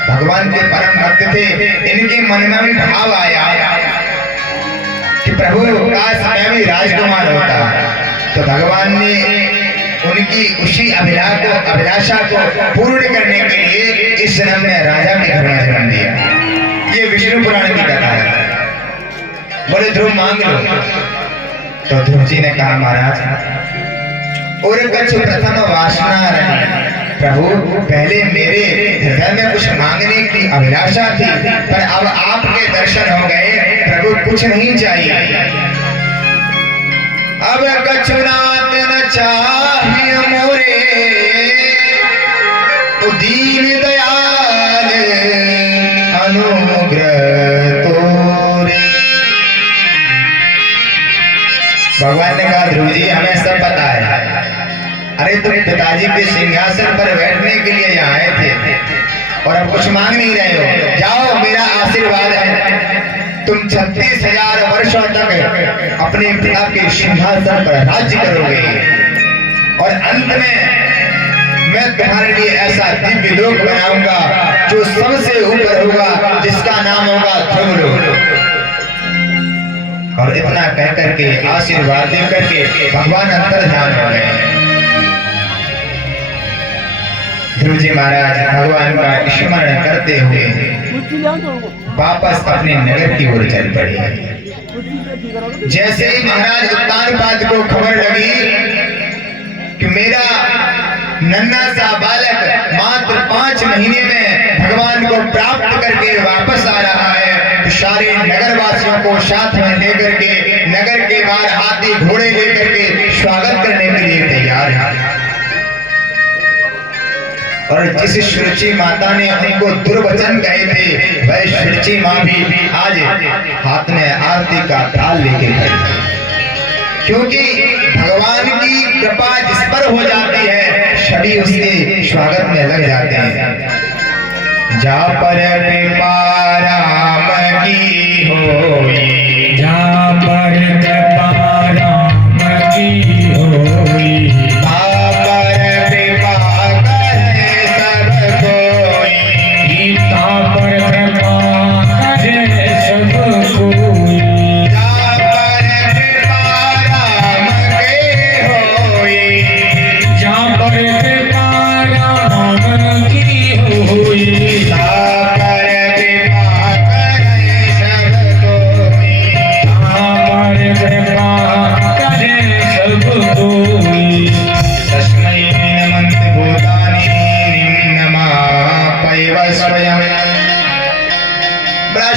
भगवान के परम भक्त थे। इनके मन में भी भाव आया कि प्रभु काश मैं भी राजकुमार होता। तो भगवान ने उनकी उसी अभिलाषा को पूर्ण करने के लिए इस जन्म में राजा के घर में जन्म दिया। ये विष्णु पुराण की कथा है। बोले ध्रुव मांग लो। तो ध्रुव जी ने कहा महाराज और कुछ प्रथम वासना रही प्रभु, पहले मेरे हृदय में कुछ मांगने की अभिलाषा थी, पर अब आपके दर्शन हो गए प्रभु, कुछ नहीं चाहिए। अब कछुनाथ न चाहिए मोरे, दीन दयाल अनुग्रह तोरे। भगवान ने कहा ध्रुव जी हमें सब पता है, अरे तुम पिताजी के सिंहासन पर बैठने के लिए यहाँ आए थे और अब कुछ मांग नहीं रहे हो। जाओ मेरा आशीर्वाद है, तुम 36,000 वर्षों तक अपने पिता के सिंहासन पर राज्य करोगे और अंत में मैं तुम्हारे लिए ऐसा दिव्य लोक बनाऊंगा जो सबसे ऊपर होगा, जिसका नाम होगा ध्रुव लोक। और इतना कह करके आशीर्वाद दे करके भगवान अंतर ध्यान हो गए। ध्रुव जी महाराज भगवान का स्मरण करते हुए वापस अपने नगर की ओर चल पड़े। जैसे ही महाराज उत्तानपाद को खबर लगी कि मेरा नन्हा सा बालक मात्र 5 महीने में भगवान को प्राप्त करके वापस आ रहा है, तो सारे नगर वासियों को साथ में लेकर के नगर के बाहर हाथी घोड़े लेकर के स्वागत करने के लिए तैयार है। और जिस शुचि माता ने उनको दुर्वचन कहे थे, वह शुचि माँ भी आज हाथ में आरती का थाल लेके खड़ी है, क्योंकि भगवान की कृपा जिस पर हो जाती है सभी उसके स्वागत में लग जाते हैं। जा पर कृपा राम की होई, जा पर कृपा राम की होई,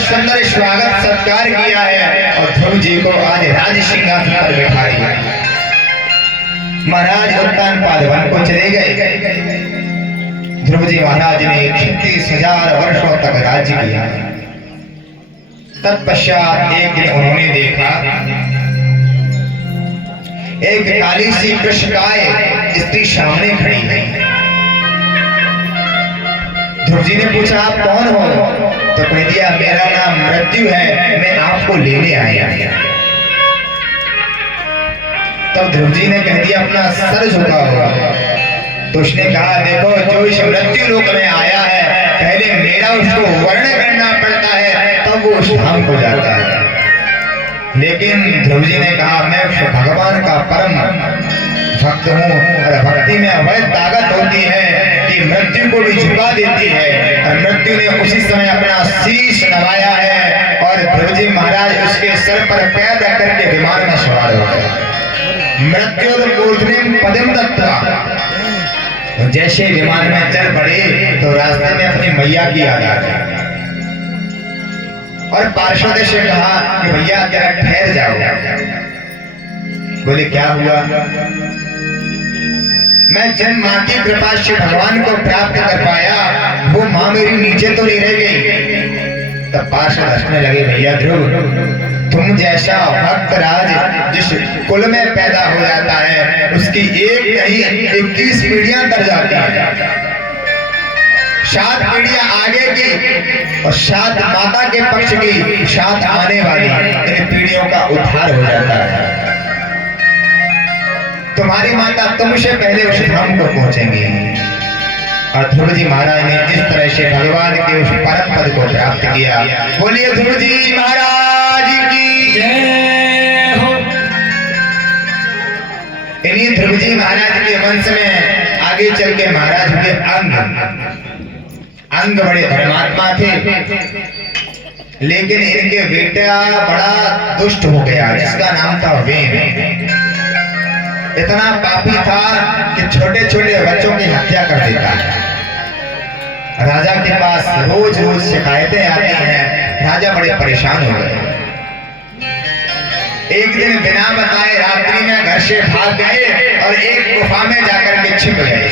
सुंदर स्वागत सत्कार किया है और ध्रुव जी को आज राज सिंहासन पर बैठा दिया। महाराज उत्तानपाद वन को चले गए। ध्रुव जी महाराज ने 36,000 वर्षों तक राज्य किया। तत्पश्चात एक दिन उन्होंने देखा एक काली सी कृष्णकाय स्त्री सामने खड़ी है। ध्रुव जी ने पूछा आप कौन हो? तो कह दिया मेरा नाम मृत्यु है, मैं आपको लेने आया। तब ध्रुव जी ने कह दिया अपना सर झुका हुआ। तो उसने कहा देखो जो इस मृत्यु लोक में आया है पहले मेरा उसको वर्ण करना पड़ता है तब वो उस धाम को जाता है। लेकिन ध्रुव जी ने कहा मैं भगवान का परम भक्त हूँ और भक्ति में वह ताकत होती है कि मृत्यु को भी झुका देती है। और मृत्यु ने उसी समय अपना शीश नवाया है और ध्रुव जी महाराज उसके सर पर पैर रख करके विमान में सवार हो गए। मृत्यु पदम दत्ता। जैसे विमान में चल पड़े तो रास्ते में अपनी मैया की याद आ गई और पार्षद से कहा कि भैया क्या ठहर जाओ। बोले क्या हुआ? मैं जन्म माँ की कृपा से भगवान को प्राप्त कर पाया, वो माँ मेरी नीचे तो नहीं रह गई। तब पार्षद हंसने लगे, भैया ध्रुव, तुम जैसा भक्त राज जिस कुल में पैदा हो जाता है उसकी एक नहीं 21 पीढ़ियां तर जाती हैं। 7 पीढ़ियां आगे की और 7 माता के पक्ष की, 7 आने वाली इन पीढ़ियों का उद्धार हो जाता है। तुम्हारी माता तुमसे पहले उस धाम को पहुंचेंगी। और ध्रुव जी महाराज ने इस तरह से भगवान के उस परम पद को प्राप्त किया। बोलिए ध्रुव जी महाराज की जय हो। इन्हीं ध्रुव जी महाराज के वंश में आगे चल के महाराज के अंग बड़े धर्मात्मा थे, लेकिन इनके बेटा बड़ा दुष्ट हो गया जिसका नाम था वेन। इतना पापी था कि छोटे छोटे बच्चों की हत्या कर देता है। राजा के पास रोज रोज शिकायतें आती हैं। राजा बड़े परेशान हो गए। एक दिन बिना बताए रात्रि में घर से भाग गए और एक गुफा में जाकर के छिप गए।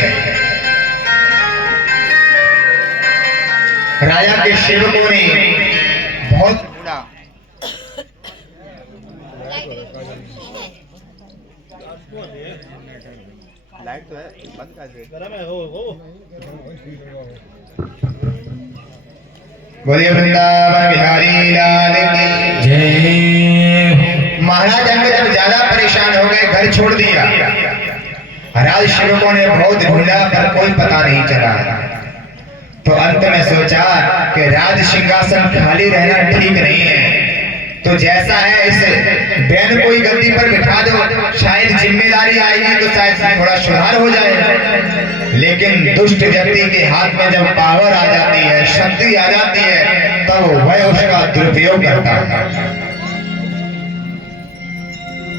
राजा के सेवकों ने बहुत लाइट तो है, बंद कर दे। बोलिए वृंदावन बिहारी लाल की जय महाराज अंग जब ज्यादा परेशान हो गए, घर छोड़ दिया। राज सेवकों ने बहुत ढूंढा पर कोई पता नहीं चला। तो अंत में सोचा कि राज सिंहासन खाली रहना ठीक नहीं है, तो जैसा है इस बैन को ही गद्दी पर बिठा दो, शायद जिम्मेदारी आएगी तो शायद थोड़ा सुधार हो जाए। लेकिन दुष्ट व्यक्ति के हाथ में जब पावर आ जाती है, शक्ति आ जाती है, तब वह उसका दुरुपयोग करता है।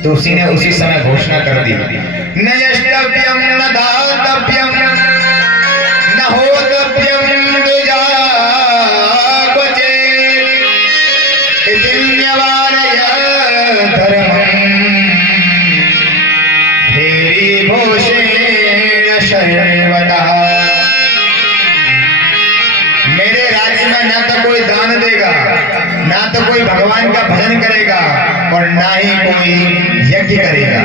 तो उसी ने उसी समय घोषणा कर दी, न यष्टव्यम न दातव्यम न होतव्यम मेरे राज्य में ना तो कोई दान देगा, ना तो कोई भगवान का भजन करेगा, और ना ही कोई यज्ञ करेगा,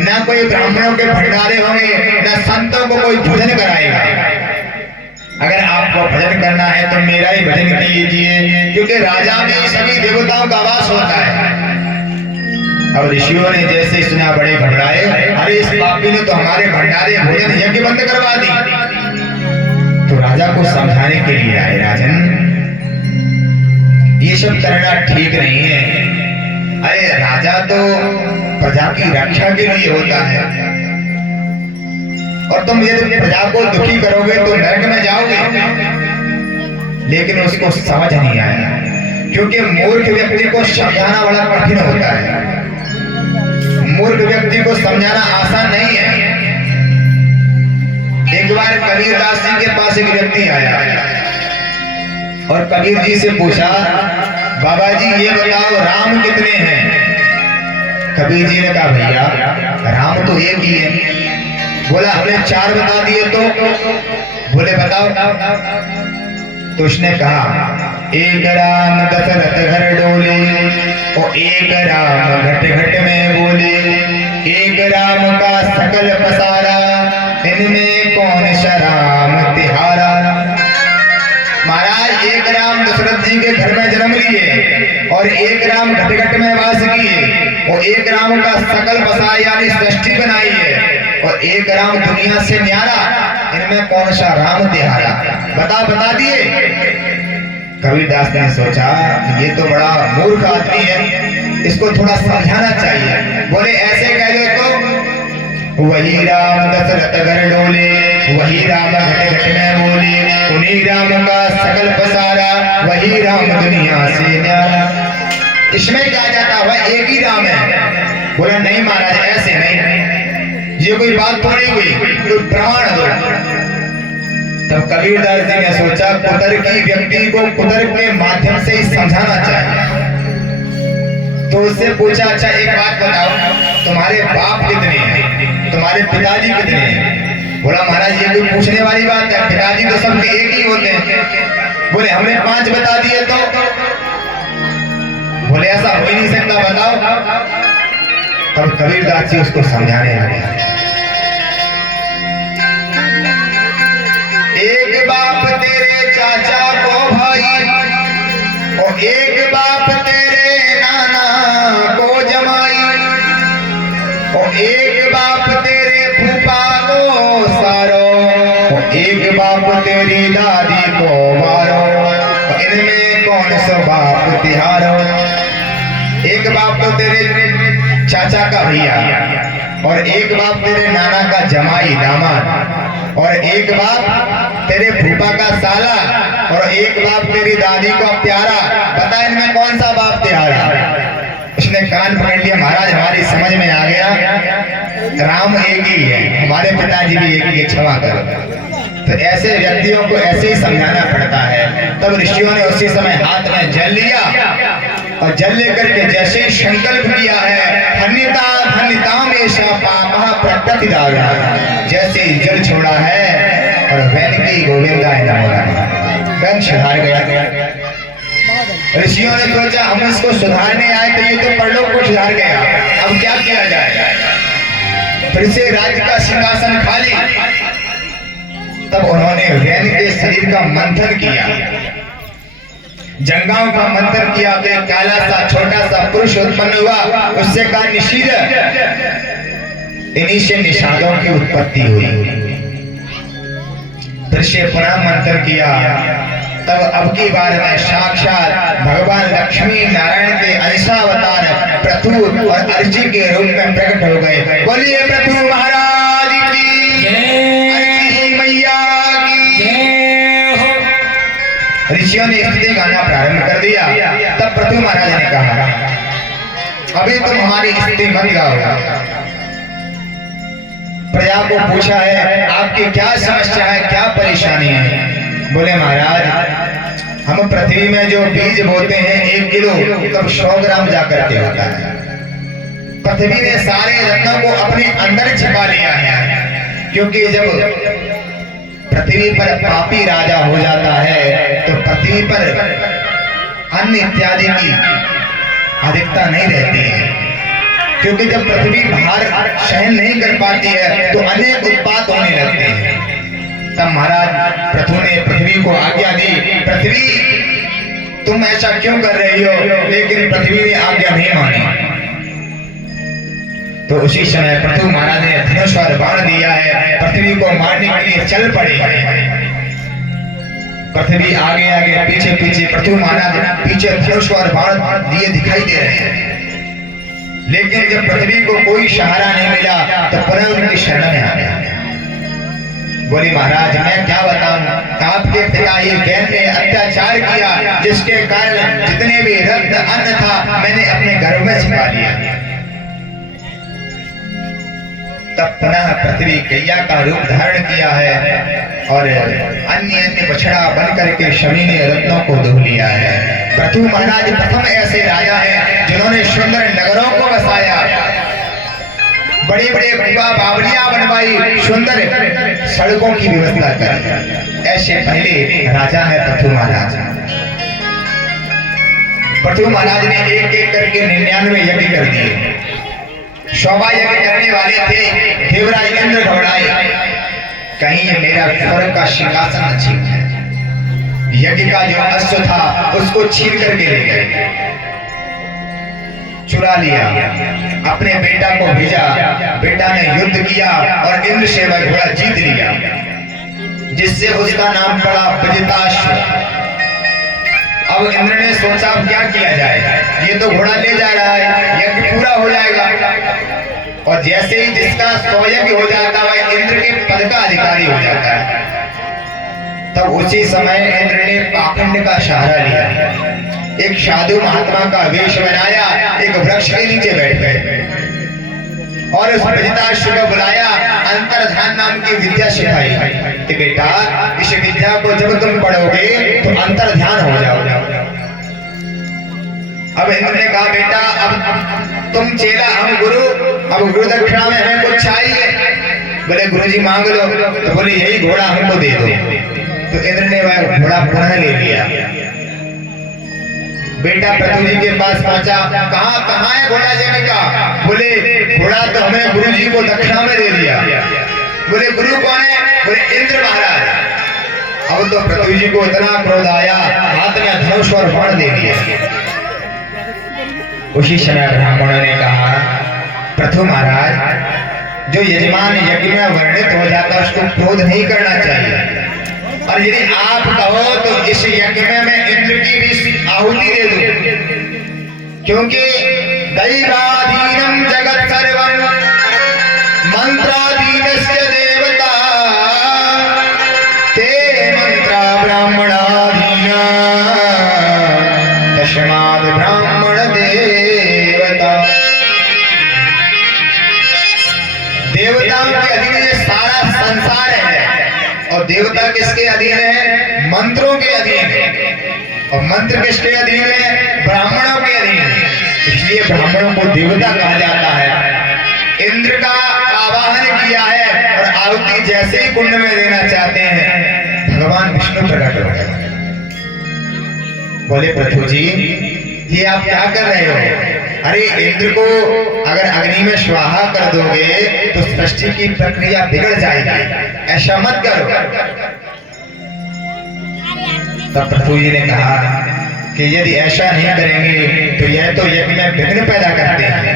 ना कोई ब्राह्मणों के भंडारे होंगे, ना संतों को कोई भजन कराएगा। अगर आपको भजन करना है तो मेरा ही भजन कीजिए, क्योंकि राजा में सभी देवताओं का वास होता है। अब ऋषियों ने जैसे सुना बड़े घबराए, अरे इस पापी ने तो हमारे भंडारे भोजन यज्ञ बंद करवा दी। तो राजा को समझाने के लिए आए, राजन ये सब करना ठीक नहीं है। अरे राजा तो प्रजा की रक्षा के लिए होता है, और तुम यदि प्रजा को दुखी करोगे तो नरक में जाओगे। लेकिन उसको समझ नहीं आया, क्योंकि मूर्ख व्यक्ति को समझाना बड़ा कठिन होता है। मूर्ख व्यक्ति को समझाना आसान नहीं है। एक बार कबीरदास जी के पास एक व्यक्ति आया और कबीर जी से पूछा, बाबा जी ये बताओ राम कितने हैं? कबीर जी ने कहा, भैया राम तो एक ही है। बोला, हमने 4 बता दिए तो? बोले बताओ। तो उसने कहा, एक राम दशरथ घर डोले, और एक राम घट घट में बोले, एक राम का सकल पसारा, इनमें कौन सा राम तिहारा। महाराज एक राम दशरथ जी के घर में जन्म लिए, और एक राम घट घट में वास किए, और एक राम का सकल बसा यानी सृष्टि बनाई है, और एक राम दुनिया से न्यारा, इनमें कौन सा राम तिहारा। बता दिए। कबीरदास ने सोचा ये तो बड़ा मूर्ख आदमी है, इसको थोड़ा समझाना चाहिए। बोले ऐसे कह दो तो, वही राम दशरथ घर डोले, वही राम घट घट में बोले, उन्हीं राम का सकल पसारा, वही राम दुनिया से न्यारा। इसमें क्या जाता, वह एक ही राम है। बोला नहीं महाराज ऐसे नहीं, ये कोई बात थोड़ी हुई, कोई प्रमाण दो। तब कबीरदास जी ने सोचा कुतर्की व्यक्ति को कुतर्क के माध्यम से ही समझाना चाहिए। तो उससे पूछा, अच्छा एक बात बताओ, तुम्हारे बाप कितने हैं, तुम्हारे पिताजी कितने हैं? बोला महाराज ये कोई पूछने वाली बात है, पिताजी तो सबके एक ही होते हैं। बोले हमने 5 बता दिए तो? बोले ऐसा हो ही नहीं सकता, बताओ। तब कबीरदास जी उसको समझाने लगे। एक बाप तेरे चाचा को भाई, और एक बाप तेरे नाना को जमाई, और एक बाप तेरे फूफा को सारो, और एक बाप तेरी दादी को मारो, इनमें कौन सा बाप तिहारो? एक बाप तो तेरे चाचा का भैया, और एक बाप तेरे नाना का जमाई दामाद, और एक बाप तेरे फूफा का साला, और एक बाप तेरी दादी का प्यारा। बता इनमें कौन सा बाप तिहारा? उसने कान पकड़ लिया। महाराज हमारी समझ में आ गया, राम एक ही है, हमारे पिताजी भी एक ही है, क्षमा करो। तो ऐसे व्यक्तियों को ऐसे ही समझाना पड़ता है। तब ऋषियों ने उसी समय हाथ में जल लिया, और जल लेकर के जैसे संकल्प किया है, हन्यता हन्यताम ऐसा पापा प्रकृति दागा, जैसे जल छोड़ा है और वैन की गोविंदा वैन सुधार गया। ऋषियों ने सोचा हम इसको सुधारने आए तो ये तो परलोक को सुधार गया, अब क्या किया जाए? फिर से राज्य का सिंहासन खाली। तब उन्होंने वैन के शरीर का मंथन किया, जंगाओं का मंथन किया, तो एक काला सा छोटा सा पुरुष उत्पन्न हुआ। उससे कहा निषीद, इन्हीं से निषादों की उत्पत्ति हुई। फिर से पुनः मंथन किया। तब अब की बार में साक्षात भगवान लक्ष्मी नारायण के अंशावतार पृथु और अर्ची के रूप में प्रकट हो गए। बोलिए पृथु महाराज की अर्ची मैया की। ऋषियों ने स्तुति गाना प्रारंभ कर दिया। तब पृथु महाराज ने कहा अभी तुम हमारी स्तुति मत गाओ। प्रजा को पूछा है आपकी क्या समस्या है, क्या परेशानी है? बोले महाराज हम पृथ्वी में जो बीज बोते हैं 1 किलो तब 100 ग्राम जाकर के होता है। पृथ्वी ने सारे रत्नों को अपने अंदर छिपा लिया है, क्योंकि जब पृथ्वी पर पापी राजा हो जाता है तो पृथ्वी पर अन्न इत्यादि की अधिकता नहीं रहती है, क्योंकि जब पृथ्वी भार सहन नहीं कर पाती है तो अनेक उत्पात होने लगते हैं। तब महाराज पृथु ने पृथ्वी को आज्ञा दी, पृथ्वी तुम ऐसा क्यों कर रही हो? लेकिन पृथ्वी ने आज्ञा नहीं मानी। तो उसी समय पृथु महाराज ने धनुष और बाण दिया है, पृथ्वी को मारने के लिए चल पड़े। पृथ्वी आगे आगे पीछे पीछे, पृथु महाराज पीछे धनुष और बाण दिए दिखाई दे रहे हैं। लेकिन जब पृथ्वी को कोई सहारा नहीं मिला तो पुनः उनकी शरण में आ गया। बोली महाराज मैं क्या बताऊं, आपके पिता ही वैन ने अत्याचार किया, जिसके कारण जितने भी रत्न अन्न था मैंने अपने घर में छिपा लिया। तब पुनः पृथ्वी कैया का रूप धारण किया है और अन्य बछड़ा बन करके शमी ने रत्नों को धो लिया है। पृथु महाराज प्रथम ऐसे राजा हैं जिन्होंने सुंदर नगरों को बसाया, बड़े बड़े बावलियां बनवाई, सुंदर सड़कों की व्यवस्था करी। ऐसे पहले राजा है पृथु महाराज। पृथु महाराज ने एक एक करके 99 यज्ञ कर दिए। 100वां यज्ञ करने वाले थे, देवराज इंद्र घबराए, कहीं ये मेरा स्वर्ग का सिंहासन न छीन जाए। यज्ञ का जो अश्व था उसको छीन करके ले गए, चुरा लिया, अपने बेटा को भेजा। बेटा ने युद्ध किया और इंद्र से वह घोड़ा जीत लिया, जिससे उसका नाम पड़ा विजिताश्व। अब इंद्र ने सोचा अब क्या किया जाए, ये तो घोड़ा ले जा रहा है, यज्ञ पूरा हो जाएगा। और जैसे ही जिसका 100 यज्ञ हो जाता है इंद्र के पद का अधिकारी हो जाता है। तब उसी समय इंद्र ने पाखंड का सहारा लिया, एक साधु महात्मा का वेश बनाया, एक वृक्ष के नीचे बैठ गए और उस विजिताश्व को बुलाया, अंतर्ध्यान नाम की विद्या सिखाई कि बेटा इस विद्या को जब तुम पढ़ोगे तो अंतर्ध्यान हो जाओगे। अब इंद्र ने कहा बेटा अब तुम चेला हम गुरु, अब गुरु दक्षिणा में हमें कुछ चाहिए। बोले गुरुजी मांग लो। तो बोले यही घोड़ा हमको दे दो। तो इंद्र ने वह घोड़ा पुनः ले लिया। बेटा पृथु जी के पास पहुंचा, कहाँ कहाँ है घोड़ा लेने का? बोले घोड़ा तो हमें गुरु जी को दक्षिणा में दे दिया। बोले गुरु कौन है? बोले इंद्र महाराज। अब तो पृथ्वी जी को इतना क्रोध आया, हाथ में धनुष और बाण दे दिया। उसी समय ब्राह्मणों ने कहा, पृथु महाराज, जो यजमान यज्ञ में वर्णित हो जाता उसको क्रोध नहीं करना चाहिए, और यदि आप कहो तो इस यज्ञ में मैं इंद्र की भी आहुति दे दूं, क्योंकि दैवाधीनम जगत सर्वं मंत्राधीनस्य देवता ते मंत्रा ब्राह्मणाधीना तस्माद् ब्राह्मण देवता। देवताओं के अधीन ये सारा संसार है, और देवता किसके अधीन है? मंत्रों के अधीन है। और मंत्र किसके अधीन है? ब्राह्मणों के अधीन है। इसलिए ब्राह्मणों को देवता कहा जाता है। इंद्र का आवाहन किया है, और आहुति जैसे ही कुंड में देना चाहते हैं, भगवान विष्णु प्रकट हो गए। बोले पृथु जी, ये आप क्या कर रहे हो? अरे इंद्र को अगर अग्नि में स्वाहा कर दोगे तो सृष्टि की प्रक्रिया बिगड़ जाएगी, ऐसा मत करो। तब पृथु जी ने कहा कि यदि ऐसा नहीं करेंगे तो यह तो यज्ञ में विघ्न पैदा करते हैं।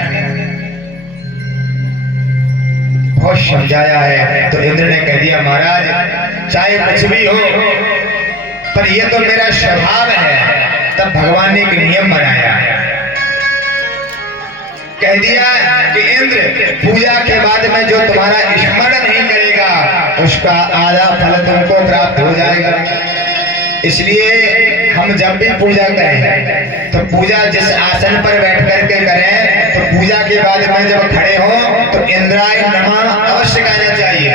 बहुत समझाया है तो इंद्र ने कह दिया, महाराज चाहे कुछ भी हो, पर यह तो मेरा स्वभाव है। तब भगवान ने एक नियम बनाया, कह दिया कि इंद्र, पूजा के बाद में जो तुम्हारा स्मरण नहीं करेगा उसका आधा फल तुमको प्राप्त हो जाएगा। इसलिए हम जब भी पूजा करें तो पूजा जिस आसन पर बैठ करके करें, तो पूजा के बाद में जब खड़े हो तो इंद्राय नमः अवश्य कहना चाहिए।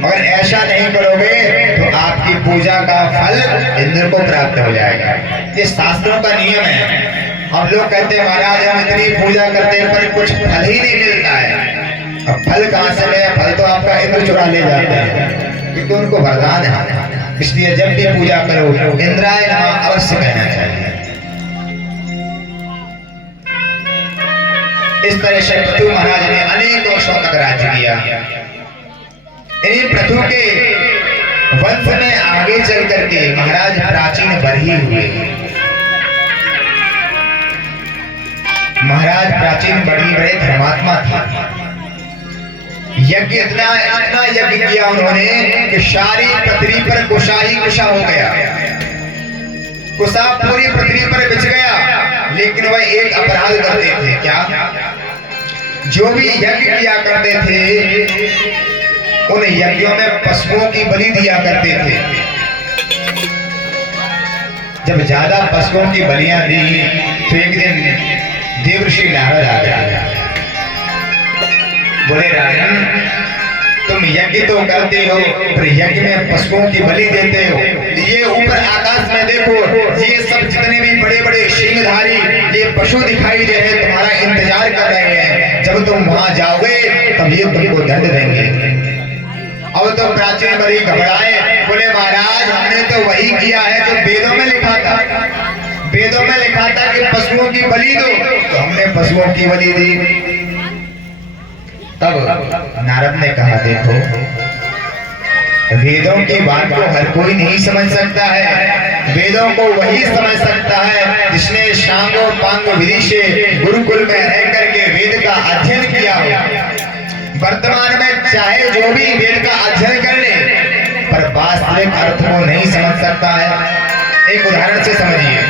अगर ऐसा नहीं करोगे तो आपकी पूजा का फल इंद्र को प्राप्त हो जाएगा। ये शास्त्रों का नियम है। हम लोग कहते हैं महाराज हम इतनी पूजा करते हैं पर कुछ फल ही नहीं मिलता है। अब फल कहाँ से ले? फल तो आपका इंद्र चुरा ले जाते हैं, क्योंकि उनको वरदान है। इसलिए जब भी पूजा करो इंद्राय नमः अवश्य कहना चाहिए। इस तरह से पृथु महाराज ने अनेक वर्षों तक राज्य किया। इन्हीं पृथु के वंश में आगे चल करके महाराज प्राचीन बरही हुए। महाराज प्राचीन बड़ी बड़े धर्मात्मा थे। यज्ञ इतना यज्ञ किया उन्होंने कि सारी पृथ्वी पर कुशा ही कुशा हो गया। कुशा पूरी पृथ्वी पर बिछ गया। लेकिन वह एक अपराध करते थे। क्या? जो भी यज्ञ किया करते थे उन यज्ञों में पशुओं की बलि दिया करते थे। जब ज्यादा पशुओं की बलियां दी तो एक दिन देवर्षि नारद आ गया। बोले राजन, तुम यज्ञ तो करते हो पर यज्ञ में पशुओं की बलि देते हो। ये ऊपर आकाश में देखो, ये सब जितने भी बड़े बड़े सिंहधारी ये पशु दिखाई दे रहे, तुम्हारा इंतजार कर रहे हैं। जब तुम वहां जाओगे तब ये तुमको दंड देंगे। अब तो प्राचीन बड़ी घबराए। बोले महाराज, हमने तो वही किया है जो वेदों में लिखा था। वेदों में लिखा था कि पशुओं की बलि दो, तो हमने पशुओं की बलि दी। तब नारद ने कहा, देखो वेदों की बात को हर कोई नहीं समझ सकता है। वेदों को वही समझ सकता है जिसने शांगो पांग विधि से गुरुकुल में रह करके वेद का अध्ययन किया हो। वर्तमान में चाहे जो भी वेद का अध्ययन कर ले, पर वास्तविक अर्थ को नहीं समझ सकता है। एक उदाहरण से समझिए।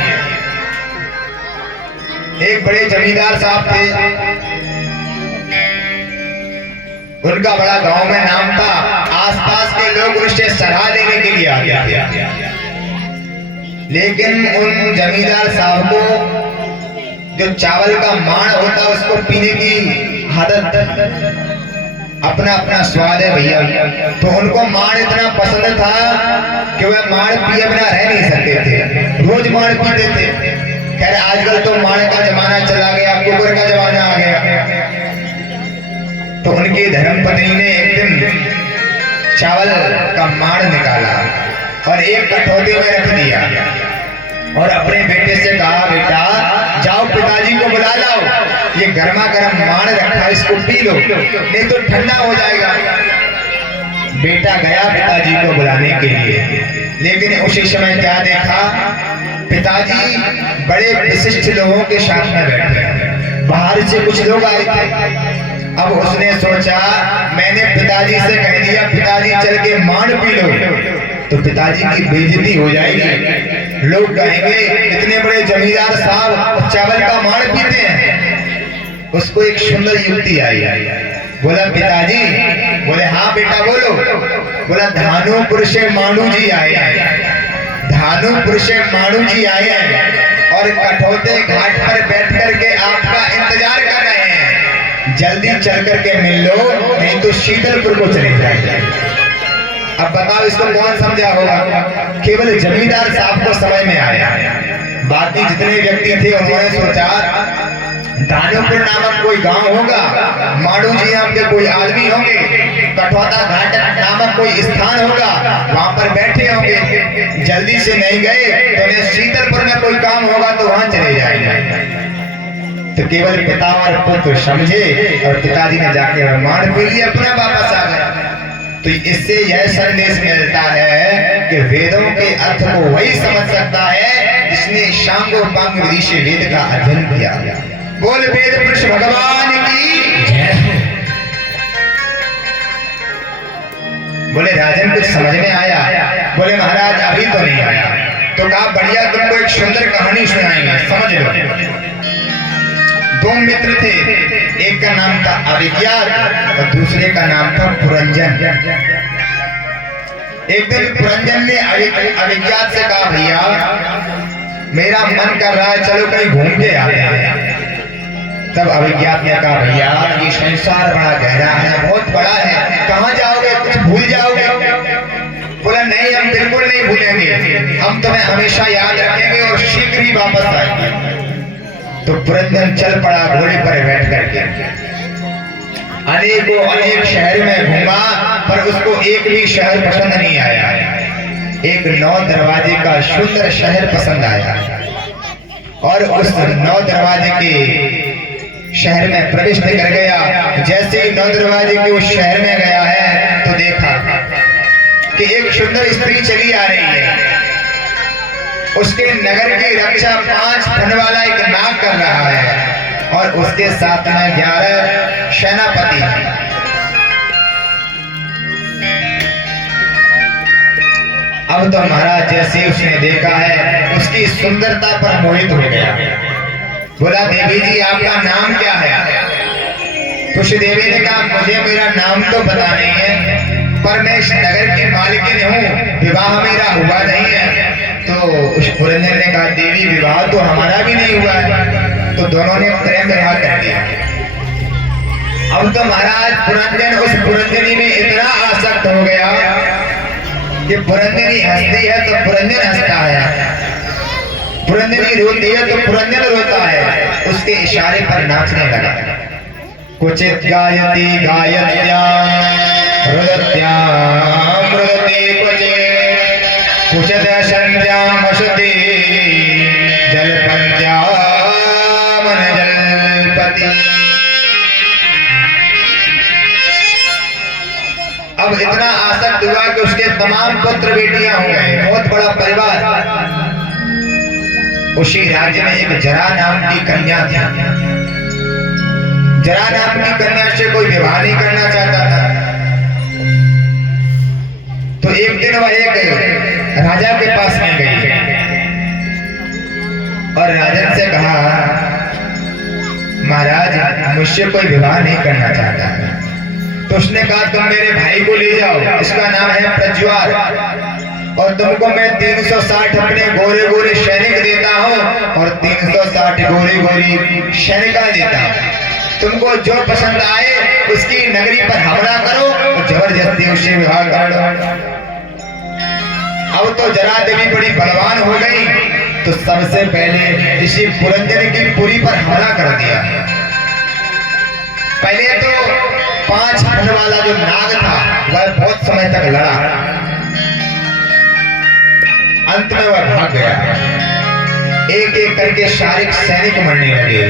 एक बड़े जमींदार साहब थे, उनका बड़ा गांव में नाम था। आसपास के लोग उनसे सलाह लेने के लिए आते थे। लेकिन उन जमींदार साहब को जो चावल का माण होता उसको पीने की आदत, अपना अपना स्वाद है भैया। तो उनको माण इतना पसंद था कि वह माण पिए बिना रह नहीं सकते थे, रोज माण पीते थे। खैर आजकल तो माण का जमाना चला गया, कुकर का जमाना आ गया। तो उनकी धर्मपत्नी ने एक दिन चावल का माण निकाला और एक कटोरे में रख दिया और अपने बेटे से कहा, बेटा जाओ पिताजी को बुला लाओ, ये गर्मा गर्म माड़ रखा है, इसको पी लो, नहीं तो ठंडा हो जाएगा। बेटा गया पिताजी को बुलाने के लिए, लेकिन उसी समय क्या देखा, पिताजी बड़े विशिष्ट लोगों के साथ में बैठे, बाहर से कुछ लोग आए थे। अब उसने सोचा, मैंने पिताजी से कह दिया पिताजी चल के माड़ पी लो, तो पिताजी की बेइज्जती हो जाएगी, लोग कहेंगे इतने बड़े जमींदार साहब चावल का माड़ पीते हैं। उसको एक सुंदर युक्ति आई, बोला पिताजी, बोले हाँ बेटा बोलो। बोला धानुपुर से मांडू जी आए हैं, धानुपुर से मांडू जी आए हैं और कठौते घाट पर बैठ करके आपका इंतजार कर रहे हैं, जल्दी चल करके मिल लो, नहीं तो शीतलपुर को चले जाएंगे। अब बताओ इसको कौन समझा होगा? केवल जमींदार साहब को समझ में आया, बाकी जितने व्यक्ति थे उन्होंने सोचा धानुपुर नामक कोई गांव होगा, मांडू जी नाम के कोई आदमी होंगे, कठौता घाट नामक कोई स्थान होगा, वहां पर बैठे होंगे, जल्दी से नहीं गए तो उन्हें शीतलपुर में कोई काम होगा तो वहां चले जाएंगे। तो केवल पिता और पुत्र समझे और पिताजी ने जाके मार पी लिया, अपना वापस आ गया। तो इससे यह संदेश मिलता है कि वेदों के अर्थ को वही समझ सकता है जिसने शांगो पांग विधि से वेद का अध्ययन किया। बोल वेद पुरुष भगवान की जय। बोले राजन कुछ समझ में आया? बोले महाराज अभी तो नहीं आया। तो कहा बढ़िया, तुमको एक सुंदर कहानी सुनाएंगे, समझ लो। दो मित्र थे, एक का नाम था अविज्ञात और दूसरे का नाम था पुरंजन। एक दिन पुरंजन ने अविज्ञात से कहा, भैया मेरा मन कर रहा है, चलो कहीं घूम के आते हैं। तब अविज्ञात ने कहा, भैया ये संसार बड़ा गहरा है, बहुत बड़ा है, कहाँ जाओगे, कुछ भूल जाओगे? बोला नहीं, हम बिल्कुल नहीं भूलेंगे, हम तुम्हें हमेशा याद रखेंगे और शीघ्र ही वापस आएंगे। तो पुरंजन चल पड़ा घोड़े पर बैठ करके, अनेक शहर में घूमा, पर उसको एक भी शहर पसंद नहीं आया। एक 9 दरवाजे का सुंदर शहर पसंद आया और उस 9 दरवाजे के शहर में प्रवेश कर गया। जैसे ही 9 दरवाजे के उस शहर में गया है तो देखा कि एक सुंदर स्त्री चली आ रही है। उसके नगर की रक्षा 5 फन वाला एक नाग कर रहा है और उसके साथ में 11 सेनापति हैं। अब तो महाराज जैसे उसने देखा है उसकी सुंदरता पर मोहित हो गया। बोला देवी जी आपका नाम क्या है? तो उस देवी ने कहा मुझे मेरा नाम तो पता नहीं है, पर मैं इस नगर की मालकिन हूँ, विवाह मेरा हुआ नहीं है। तो उस पुरंजन ने कहा देवी विवाह तो हमारा भी नहीं हुआ है। तो दोनों ने प्रेम विवाह कर दिया। अब तो महाराज पुरंजन उस पुरंजनी में इतना आसक्त हो गया कि पुरंजनी हंसती है तो पुरंजन हंसता है, पुरंजनी रोती है तो पुरंजन रोता है, उसके इशारे पर नाचने लगा। कुचित गायती गायत्यां रुदत्यां रुदती कुचित कुचित संध्यां वसति जलपत्यां मन जलपति। अब इतना आसक्त हुआ कि उसके तमाम पुत्र बेटियां हो गए, बहुत बड़ा परिवार। उसी राज्य में एक जरा नाम की कन्या थी। जरा नाम की कन्या से कोई विवाह नहीं करना चाहता था। तो एक दिन वह एक राजा के पास में गई और राजन से कहा महाराज मुझसे कोई विवाह नहीं करना चाहता। तो उसने कहा तुम मेरे भाई को ले जाओ, इसका नाम है प्रज्वाल, और तुमको मैं 360 अपने गोरे गोरे सैनिक देता हूँ और 360 गोरी गोरी सैनिका देता हूँ। तुमको जो पसंद आए उसकी नगरी पर हमला करो और जबरदस्ती उससे विवाह कर लो। अब तो जरा देवी बड़ी बलवान हो गई, तो सबसे पहले ऋषि पुरंजन की पुरी पर हमला कर दिया। पहले तो 5 फन वाला जो नाग था वह बहुत समय तक लड़ा, अंत में वह भाग गया। एक एक करके सारे सैनिक मरने लगे,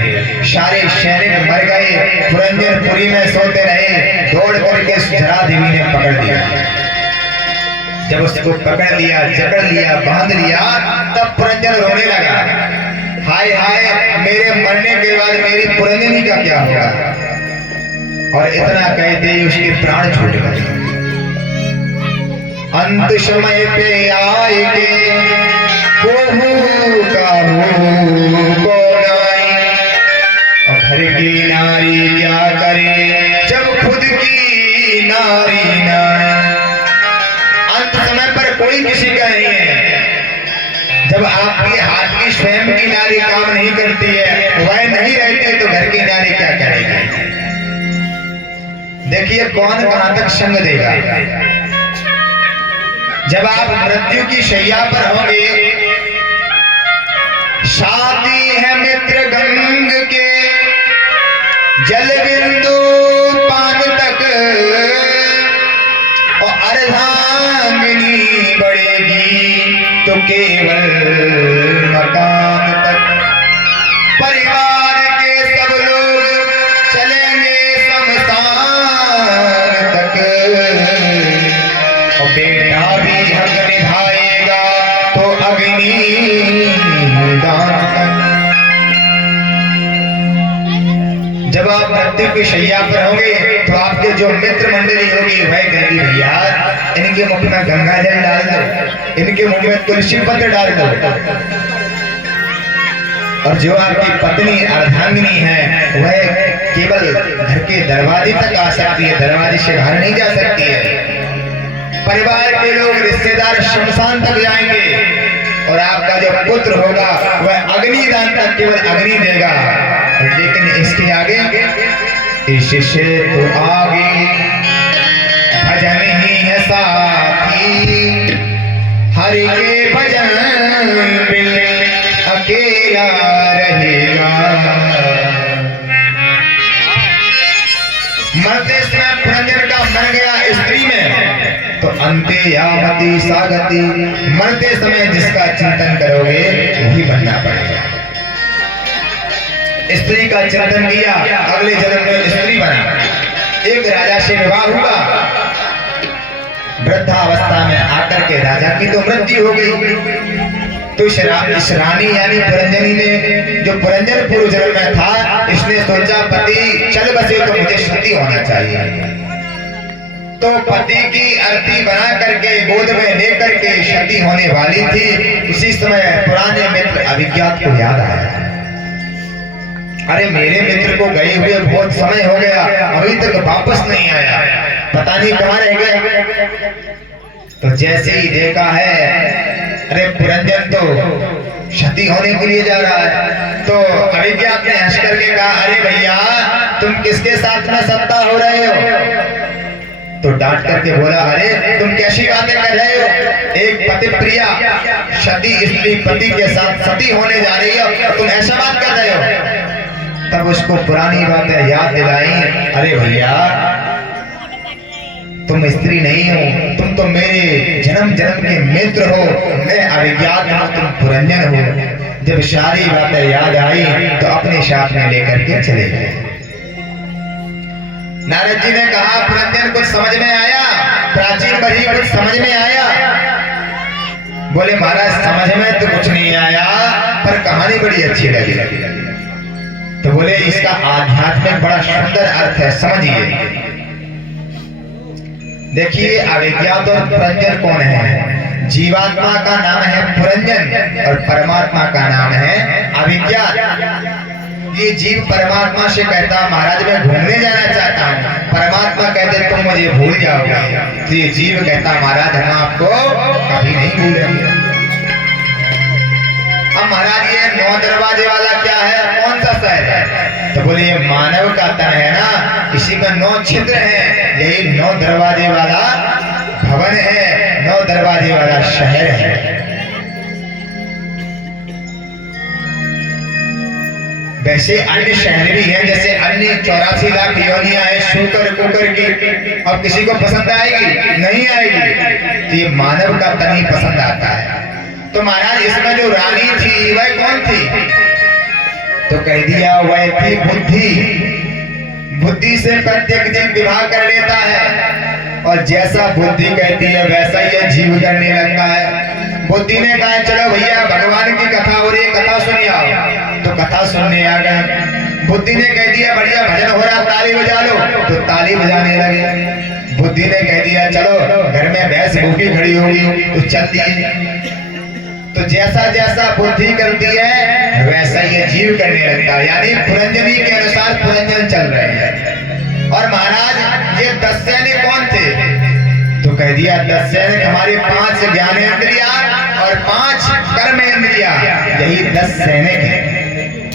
सारे सैनिक मर गए। पुरंजनपुरी में सोते रहे। दौड़ करके जरा देवी ने पकड़ लिया। जब उसको पकड़ लिया, जकड़ लिया, बांध लिया, तब पुरंजन रोने लगा, हाय हाय, मेरे मरने के बाद मेरी पुरंजनी का क्या होगा। और इतना कहते ही उसके प्राण छूट गए। अंत समय पे आए के कोहू को नाई, और घर की नारी क्या करे जब खुद की नारी नाई। अंत समय पर कोई किसी का नहीं है। जब आपके हाथ की स्वयं की नारी काम नहीं करती है, वह नहीं रहते, तो घर की नारी क्या करेगी। देखिए कौन कहां तक संग देगा। जब आप मृत्यु की शैया पर होंगे, शादी है मित्र गंग के, जल बिंदु पान तक, और अर्धांगिनी बढ़ेगी तो केवल मकान तक। परिवार के सब लोग चलेंगे शमशान तक, और बेटा भी हक निभाएगा तो अग्नि दान तक। जब आप मृत्यु की शैया पर होंगे, तो आपके जो मित्र मंडली होगी वह कहेगी, भैया इनके मुख में गंगा जल डाल दो, इनके मुख में तुलसी पत्र डाल दो। और जो आपकी पत्नी अर्धांगिनी है, वह केवल घर के दरवाजे तक आ सकती है, दरवाजे से बाहर नहीं जा सकती है। परिवार के लोग, रिश्तेदार शमशान तक जाएंगे, और आपका जो पुत्र होगा वह अग्निदान तक केवल अग्नि देगा। लेकिन इसके आगे, इससे तो आगे भजन ही है साथी, हरि के भजन बिन अकेला रहेगा। मरते समय पुरंजन का मर गया स्त्री में, तो अंते यावती सागति, मरते समय जिसका चिंतन करोगे वही बनना पड़ेगा। स्त्री का चिंतन किया, अगले जन्म में स्त्री बना। एक राजा से विवाह हुआ, वृद्धावस्था में आकर के राजा की तो मृत्यु हो गई। तो इस रानी यानी पुरंजनी ने, जो पुरंजन पूर्व जन्म में था, इसने सोचा पति चल बसे तो मुझे सती होना चाहिए। तो पति की अर्थी बना करके गोद में लेकर के सती होने वाली थी। उसी समय पुराने मित्र अभिज्ञात को याद आया, अरे मेरे मित्र को गए हुए बहुत समय हो गया, अभी तक वापस नहीं आया, पता नहीं कहाँ रह गए। तो जैसे ही देखा है, अरे पुरंजन तो सती होने के लिए जा रहा है, तो अभिज्ञात ने हंस करके कहा, अरे भैया तुम किसके साथ में सत्ता हो रहे हो। तो डांट करके बोला, अरे तुम कैसी बातें कर रहे हो, एक पति प्रिया सती स्त्री पति के साथ सती होने जा रही है, तुम ऐसा बात कर रहे हो। तब उसको पुरानी बातें याद दिलाई, अरे भैया तुम स्त्री नहीं हो, तुम तो मेरे जन्म जन्म के मित्र हो, मैं अभिज्ञात हूं, तुम पुरंजन हो। जब सारी बातें याद आई तो अपने साथ में लेकर के चले गए। नारद जी ने कहा, पुरंजन कुछ समझ में आया, प्राचीन बही कुछ समझ में आया। बोले महाराज समझ में तो कुछ नहीं आया, पर कहानी बड़ी अच्छी लगी। तो बोले इसका आध्यात्मिक बड़ा सुंदर अर्थ है, समझिए। देखिए अभिज्ञात और पुरंजन कौन है। जीवात्मा का नाम है पुरंजन और परमात्मा का नाम है अभिज्ञात। ये जीव परमात्मा से कहता, महाराज मैं घूमने जाना चाहता हूँ, परमात्मा कहते तुम मुझे भूल जाओगे। तो ये जीव कहता, महाराज हम आपको कभी नहीं भूलेंगे। अब महाराज ये 9 दरवाजे वाला क्या है, कौन सा शहर है। तो बोले ये मानव का तन है ना, इसी में 9 छिद्र हैं, यही 9 दरवाजे वाला भवन है, 9 दरवाजे वाला शहर है। वैसे अन्य शहर भी हैं, जैसे अन्य 84 लाख योनियां हैं शूकर कुकर की, अब किसी को पसंद आएगी नहीं आएगी। तो ये मानव का तन ही पसंद आता है। तो महाराज इसमें जो रानी थी वह कौन थी? तो कह दिया वह थी बुद्धि। बुद्धि से प्रत्येक जीव विवाह कर लेता है और जैसा बुद्धि कहती है वैसा ही यह जीव करने लगता है। बुद्धि ने कहा चलो भैया भगवान की कथा हो रही है, कथा सुनिए आओ। तो कथा सुनने आ गए। बुद्धि ने कह दिया बढ़िया भजन हो रहा, ताली बजा लो। तो ताली बजाने लगे। बुद्धि ने कह दिया चलो घर में भैंस भूखी खड़ी होगी तो चलती है। तो जैसा जैसा बुद्धि करती है वैसा ये जीव करने लगता है, यानी पुरंजनी के अनुसार पुरंजन चल रहे हैं। और महाराज ये 10 सैनिक कौन थे? तो कह दिया 10 सैनिक हमारे 5 ज्ञानेंद्रिया और 5 कर्मेंद्रिया, यही 10 सैनिक हैं।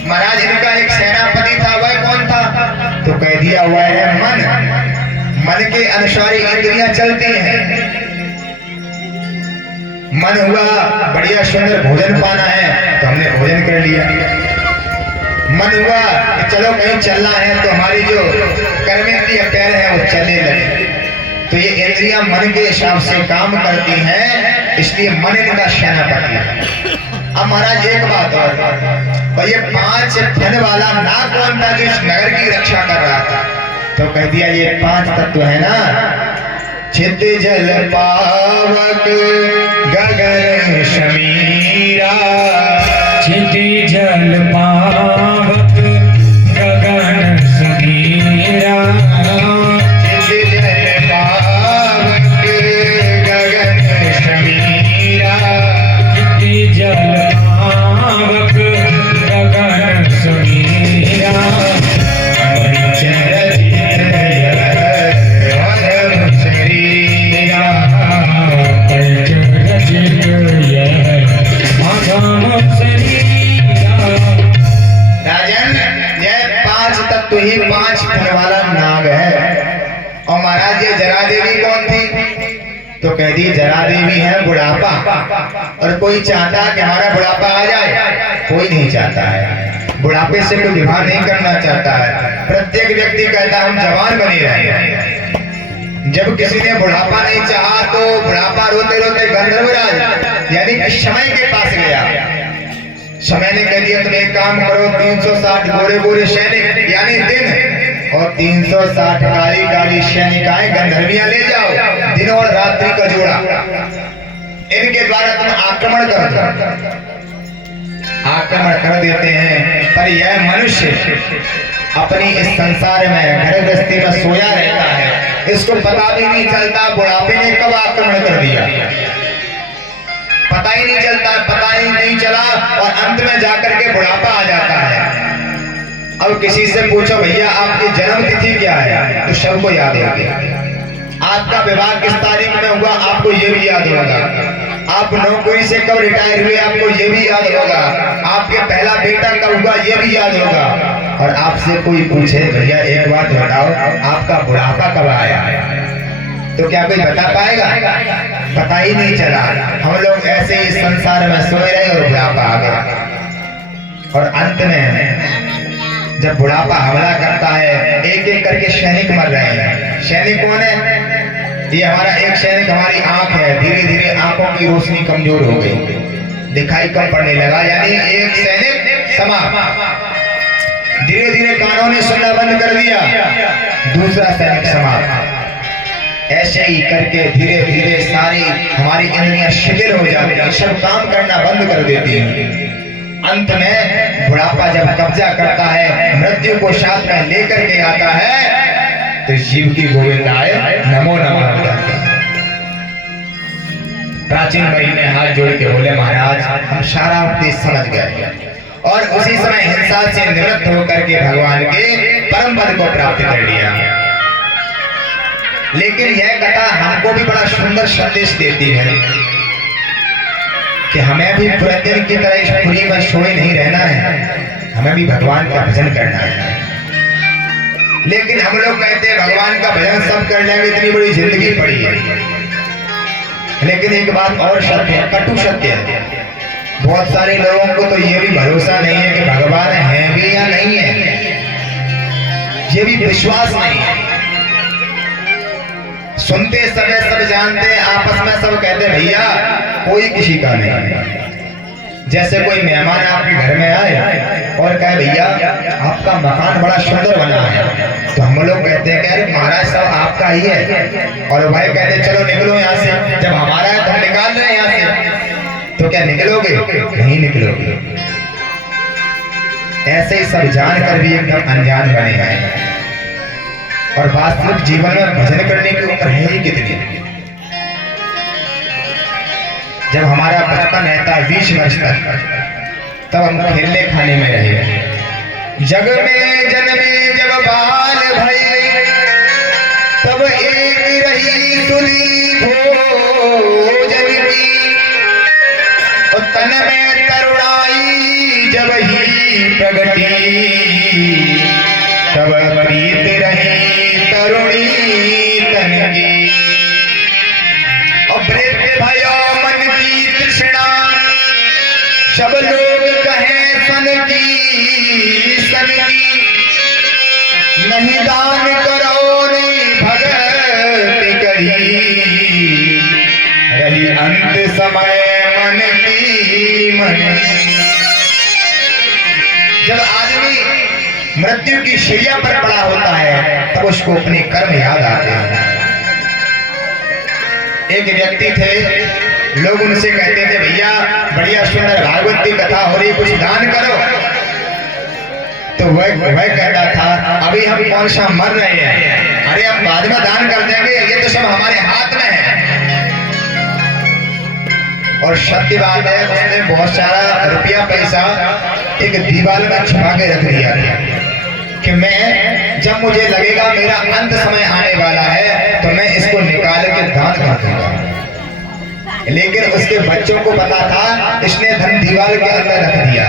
महाराज इनका एक सेनापति था, वह कौन था? तो कह दिया वह है मन। मन के अनुसार इंद्रियां चलती हैं। मन हुआ बढ़िया सुंदर भोजन पाना है तो हमने भोजन कर लिया। मन हुआ कि चलो कहीं चलना है तो हमारी जो कर्मेंद्रिय पैर है वो चलने लगे। तो ये इंद्रियां मन के हिसाब से काम करती हैं, इसलिए मन इनका सेनापति है। अब महाराज एक बात और ये 5 फन वाला नाग कौन था जो इस नगर की रक्षा कर रहा था? तो कह दिया ये 5 तत्व है ना, चित जल पावक गगन शमीरा। चित जल पावक गगन समीरा। चित जल पावक गगन शमीरा। चित जल पावक गगन समीरा। तो ही 5 फन वाला नाग है। और महाराज ये जरा देवी कौन थी? तो कह दी जरा देवी है बुढ़ापा। और कोई चाहता कि हमारा बुढ़ापा आ जाए? कोई नहीं चाहता है। बुढ़ापे से कोई विवाह नहीं करना चाहता है। प्रत्येक व्यक्ति कहता है हम जवान बने रहे। जब किसी ने बुढ़ापा नहीं चाहा तो बुढ़ापा रोते रोते गंधर्वराज यानी कि समय के पास गया। समय ने कह दिया तुम एक काम करो, 360 गोरे गोरे सैनिक यानी दिन और 360 काली काली सैनिकाएं गंधर्वियां ले जाओ, दिन और रात्रि का जोड़ा। इनके द्वारा तुम आक्रमण कर दो। आक्रमण कर देते हैं, पर यह मनुष्य अपनी इस संसार में घर गृहस्थी में सोया रहता है, इसको पता भी नहीं चलता बुढ़ापे ने कब आक्रमण कर दिया। पता ही नहीं चलता, पता ही नहीं चला और अंत में जाकर के बुढ़ापा आ जाता है। अब किसी से पूछो भैया आपकी जन्म तिथि क्या है, तो सबको याद होगी। आपका विवाह किस तारीख में हुआ, आपको ये भी याद होगा। आप नौकरी से कब रिटायर हुए, आपको ये भी याद होगा। आपके पहला बेटा कब हुआ, ये भी याद होगा। और आपसे कोई पूछे भैया एक बात बताओ आपका बुढ़ापा कब आया, तो क्या कोई बता पाएगा? पता ही नहीं चला। हम लोग ऐसे ही संसार में सोए रहे और बुढ़ापा आ गया। और अंत में जब बुढ़ापा हमला करता है, एक एक करके सैनिक मर रहे हैं। सैनिक कौन है? ये हमारा एक सैनिक हमारी आंख है, धीरे धीरे आंखों की रोशनी कमजोर हो गई, दिखाई कम पड़ने लगा, यानी एक सैनिक समाप्त। धीरे धीरे कानों ने सुनना बंद कर दिया, दूसरा सैनिक समाप्त। ऐसे ही करके धीरे धीरे सारी हमारी इंद्रियां शिथिल हो जाती हैं, सब काम करना बंद कर देती हैं। अंत में बुढ़ापा जब कब्जा करता है, मृत्यु को साथ में लेकर के आता है, तो शिव की गोविंदाय नमो नमः। प्राचीन भाई ने हाथ जोड़ के बोले महाराज हम सारा उपदेश समझ गए और उसी समय हिंसा से निवृत्त होकर के भगवान के परम पद को प्राप्त कर लिया। लेकिन यह कथा हमको भी बड़ा सुंदर संदेश देती है कि हमें भी पुरंजन की तरह इस पुरी में सोए नहीं रहना है, हमें भी भगवान का भजन करना है। लेकिन हम लोग कहते हैं भगवान का भजन सब कर लेंगे, इतनी बड़ी जिंदगी पड़ी है। लेकिन एक बात और सत्य है, कटु सत्य है, बहुत सारे लोगों को तो ये भी भरोसा नहीं है कि भगवान है भी या नहीं है, ये भी विश्वास नहीं है। सुनते समय सब जानते, आपस में सब कहते भैया कोई किसी का नहीं। जैसे कोई मेहमान आपके घर में आए और कहे भैया आपका मकान बड़ा सुंदर बना है, तो हम लोग कहते हैं कि अरे महाराज सब आपका ही है, और भाई कहते चलो निकलो यहाँ से। जब हमारा है तो हम निकाल रहे हैं यहाँ से, तो क्या निकलोगे? नहीं निकलोगे। ऐसे ही सब जानकर भी एकदम अनजान बने हैं। और वास्तविक जीवन में भजन करने की उम्र है ही कितनी? जब हमारा बचपन रहता 20 वर्ष तक, तब हम खेलने खाने में रहे। जग में जन्मे जब बाल भई, तब एक रही तुली भोजन की, और तन में तरुणाई जब ही प्रगटी, तब प्रीत रही तरुणी तन की। और प्रेत भयो मन की तृष्णा, सब लोग कहे सन की सन की, नहीं दान करो नहीं भगति करी, रही अंत समय मन की मन। जब आदमी मृत्यु की शैया पर पड़ा होता है तब उसको अपने कर्म याद आते हैं। एक व्यक्ति थे, लोग उनसे कहते थे भैया बढ़िया सुंदर भागवत की कथा हो रही, कुछ दान करो। तो वह कहता था अभी हम कौन सा मर रहे हैं, अरे हम बाद में दान कर देंगे, ये तो सब हमारे हाथ में है। और सत्य बात है, उसने बहुत सारा रुपया पैसा एक दीवार में छुपा के रख दिया कि मैं जब मुझे लगेगा मेरा अंत समय आने वाला है तो मैं इसको निकाल के दान कर दूंगा। लेकिन उसके बच्चों को पता था, इसने धन दीवार के अंदर रख दिया।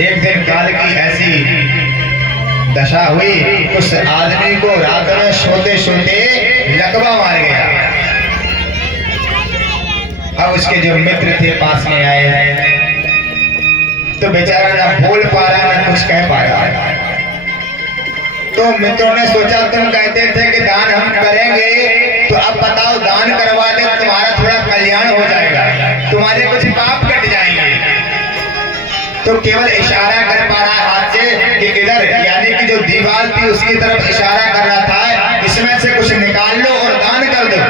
एक दिन काल की ऐसी दशा हुई, उस आदमी को रात में सोते सोते लकवा मार गया। अब उसके जो मित्र थे पास में आए, तो बेचारा ना बोल पा रहा ना कुछ कह पा रहा। तो मित्रों ने सोचा तुम कहते थे कि दान हम करेंगे, तो अब बताओ दान करवा दे, तुम्हारा थोड़ा कल्याण हो जाएगा, तुम्हारे कुछ पाप कट जाएंगे। तो केवल इशारा कर पा रहा हाथ से कि इधर, यानी कि जो दीवार थी उसकी तरफ इशारा कर रहा था, इसमें से कुछ निकाल लो और दान कर दो।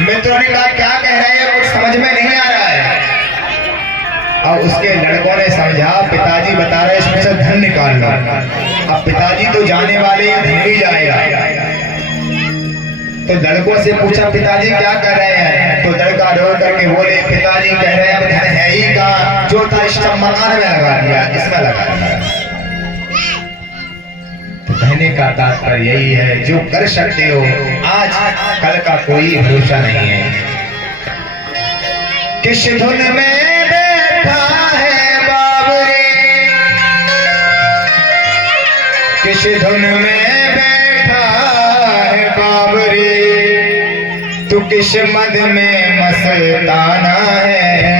मित्रों ने कहा क्या कह रहे हैं, कुछ समझ में नहीं आ रहा है। और उसके लड़कों ने समझा, पिताजी बता रहे इसमें से धन निकाल लो। अब पिताजी तो जाने वाले हैं, धन भी जाएगा। तो लड़कों से पूछा पिताजी क्या कर रहे हैं, तो लड़का रो करके बोले पिताजी कह रहे हैं धन है ही कहाँ, जो था इस मकान में लगा दिया, इसमें लगा दिया। तो कहने का तात्पर्य यही है, जो कर सकते हो आज, कल का कोई भरोसा नहीं है। किस धुन में बैठा है बाबरे, किस धुन में बैठा है बाबरे, तू किस मद में मस्ताना है।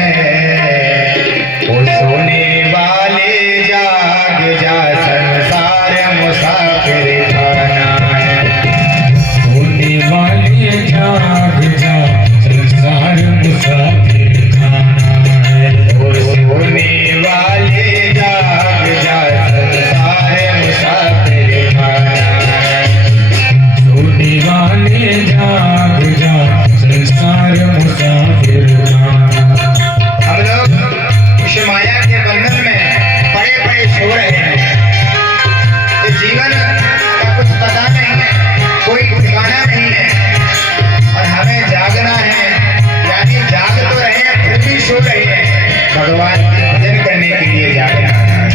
ओ सोने वाले जाग जा, संसार मुसाफिर खाना है। सोने वाले जाग जा, संसार मुसाफिर खाना है। ओ सोने वाले जाग जा, संसार मुसाफिर खाना है। सोने वाले जाग जा, संसार मुसाफिर खाना। हम लोग इस माया के बंधन में बड़े बड़े सो रहे हैं। इस जीवन का कुछ पता नहीं है, कोई ठिकाना नहीं है, और हमें जागना है, यानी जाग तो रहे हैं फिर भी सो रहे हैं, भगवान के भजन करने के लिए जागना है।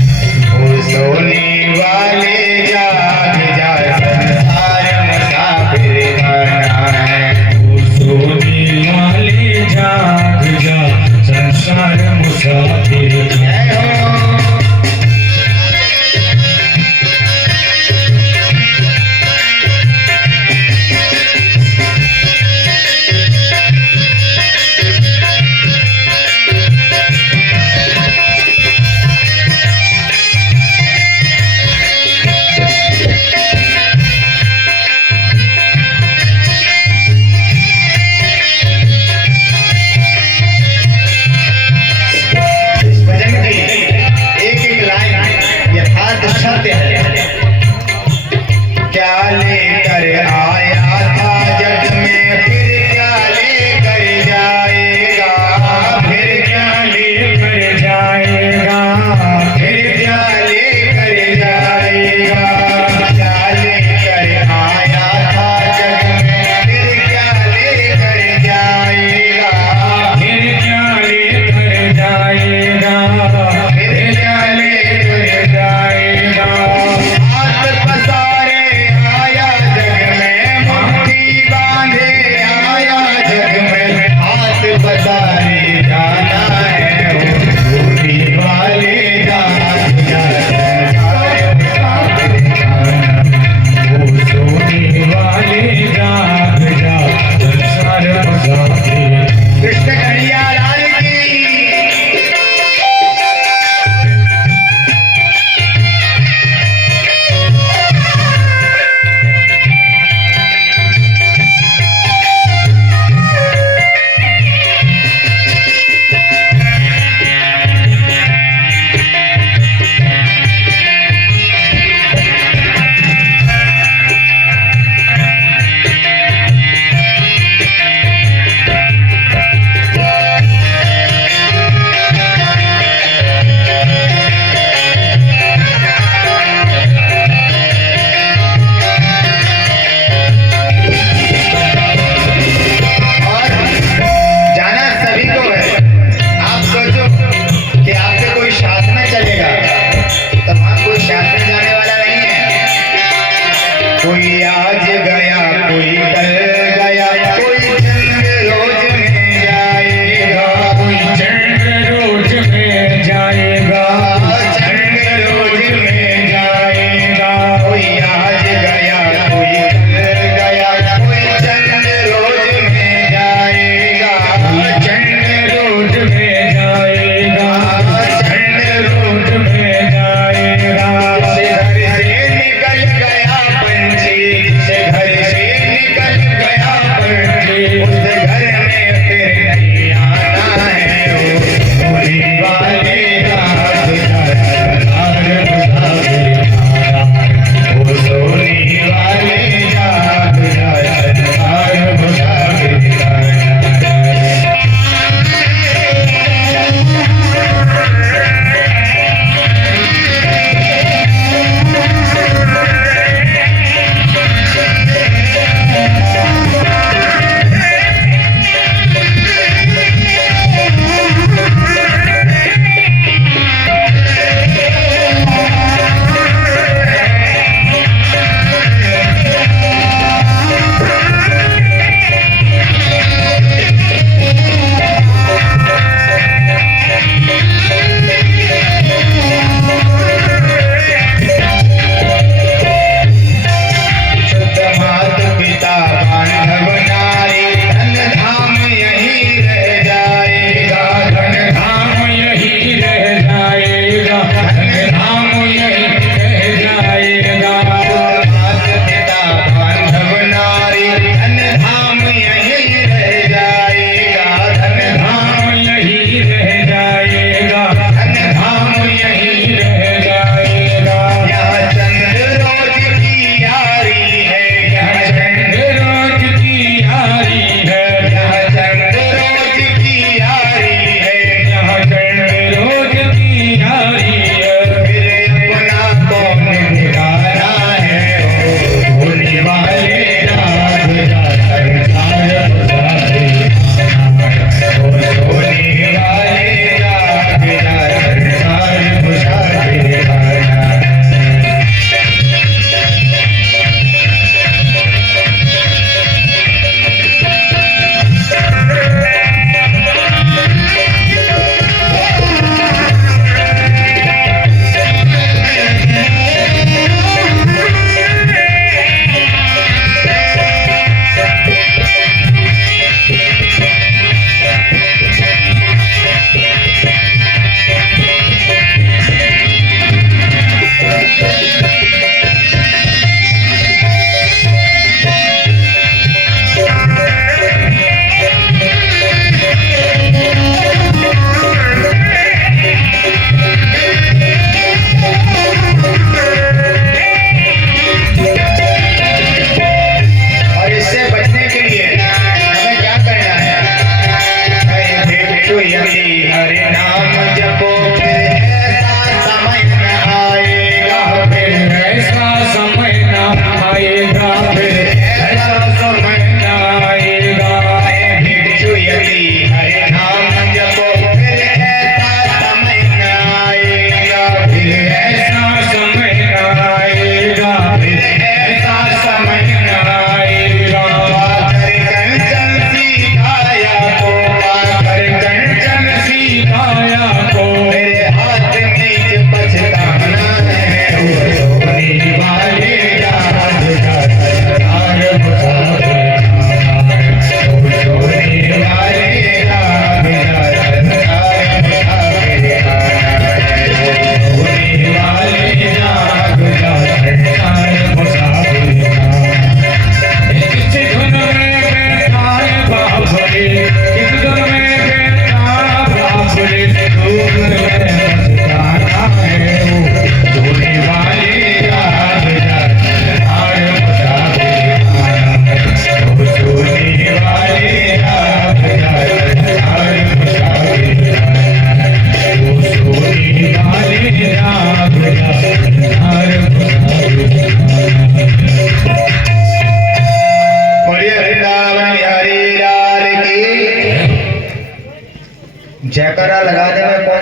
ओ सोने वाले जाग जा, संसार मुसाफिर खाना है। सोने वाले जाग जा, संसार मुसाफिर जय हो।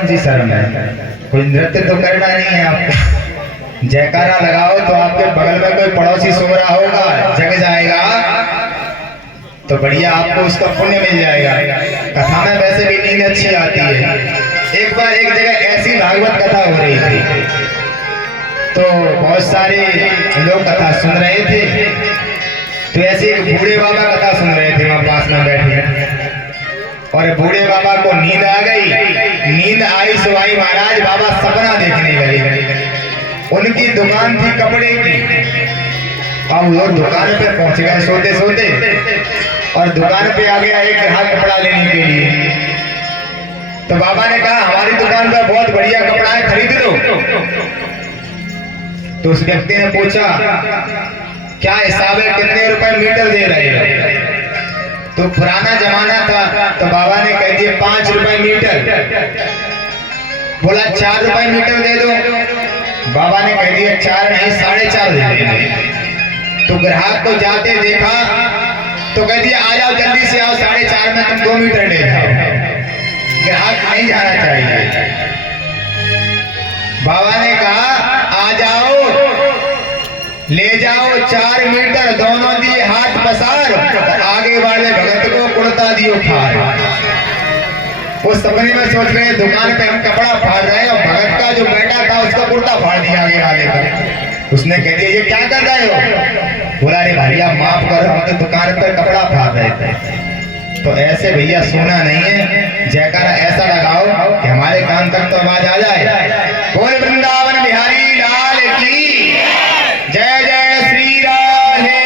कौन सी शर्म है? कोई नृत्य तो करना नहीं है आपको। जयकारा लगाओ तो आपके बगल में कोई पड़ोसी सो रहा होगा, जग जाएगा तो बढ़िया, आपको उसका पुण्य मिल जाएगा। कथा में वैसे भी नींद अच्छी आती है। एक बार एक जगह ऐसी भागवत कथा हो रही थी, तो बहुत सारे लोग कथा सुन रहे थे। तो ऐसे एक बूढ़े बाबा कथा सुन रहे थे वहां पास में बैठे, और बूढ़े बाबा को नींद आ गई। नींद आई सो आई महाराज, बाबा सपना देखने लगे। उनकी दुकान थी कपड़े की। अब वो दुकान पे पहुंच गए सोते सोते, और दुकान पे आ गया एक ग्राहक कपड़ा लेने के लिए। तो बाबा ने कहा हमारी दुकान पे बहुत बढ़िया कपड़ा है, खरीद लो। तो उस व्यक्ति ने पूछा क्या हिसाब है, कितने रुपए मीटर दे रहे हो? तो पुराना जमाना था, तो बाबा ने कह दिया 5 रुपए मीटर। बोला 4 रुपए मीटर दे दो। बाबा ने कह दिया 4 नहीं 4.5 दे देंगे। तो ग्राहक को जाते देखा तो कह दिया आ जाओ जल्दी से आओ, 4.5 में तुम 2 मीटर ले जाओ। ग्राहक नहीं जाना चाहिए। बाबा ने कहा आ जाओ, ले जाओ 4 मीटर, दोनों दिए हाथ पसार, आगे वाले भगत को कुर्ता दियो फाड़। वो सपने में सोच रहे दुकान पे हम कपड़ा फाड़ रहे हैं, और भगत का जो बेटा था उसका कुर्ता फाड़ दिया आगे वाले का। उसने कह दिया ये क्या कर रहे हो? बोला अरे भैया माफ करो, हम तो दुकान पर कपड़ा फाड़ रहे थे। तो ऐसे भैया सोना नहीं है, जयकारा ऐसा लगाओ कि हमारे कान तक तो आवाज आ जाए। बोल वृंदावन बिहारी लाल की जय, जय श्री राधे।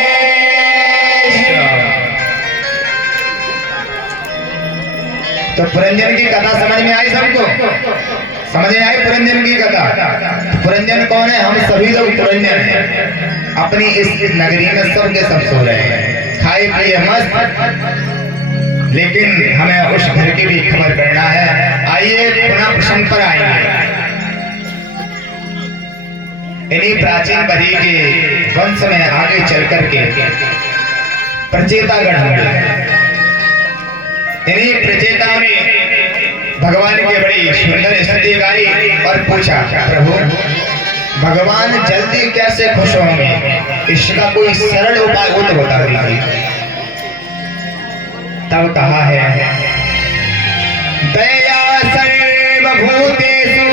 तो पुरंजन की कथा समझ में आई सबको? समझ में आई पुरंजन की कथा? पुरंजन कौन है? हम सभी लोग पुरंजन हैं। अपनी इस नगरी में सबके सब सो रहे हैं, खाए पिए मस्त, लेकिन हमें उस घर की भी खबर करना है। आइए पुनः प्रसंग पर आएंगे। इन्हीं प्राचीन बरी के वंश में आगे चल करके प्रचेतागण होंगे। इन्हीं प्रचेताओं ने भगवान की बड़ी सुंदर स्तुति गाई और पूछा प्रभु भगवान जल्दी कैसे खुश होंगे, इसका कोई सरल उपाय हो तो बता दीजिए। तब कहा है दया सर्वभूतेषु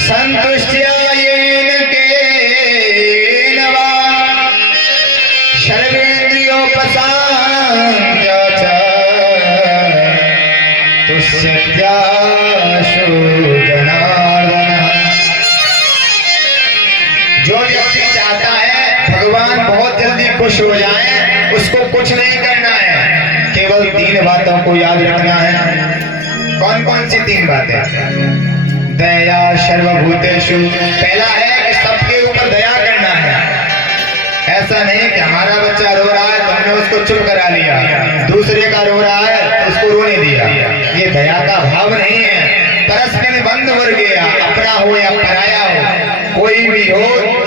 संतुष्ट्या येन केन वा सर्वेन्द्रियोपशांत्य च तुष्यत्याशु जनार्दनः। जो व्यक्ति चाहता है भगवान बहुत जल्दी खुश हो जाए, उसको कुछ नहीं करना है, केवल 3 बातों को याद रखना है। कौन कौन सी 3 बातें? दया सर्वभूतेषु, पहला है कि सबके ऊपर दया करना है। ऐसा नहीं कि हमारा बच्चा रो रहा है तो हमने उसको चुप करा लिया, दूसरे का रो रहा है तो उसको रोने दिया। ये दया का भाव नहीं है। परस्पर बंध वर्गीय, अपना हो या पराया हो, कोई भी हो,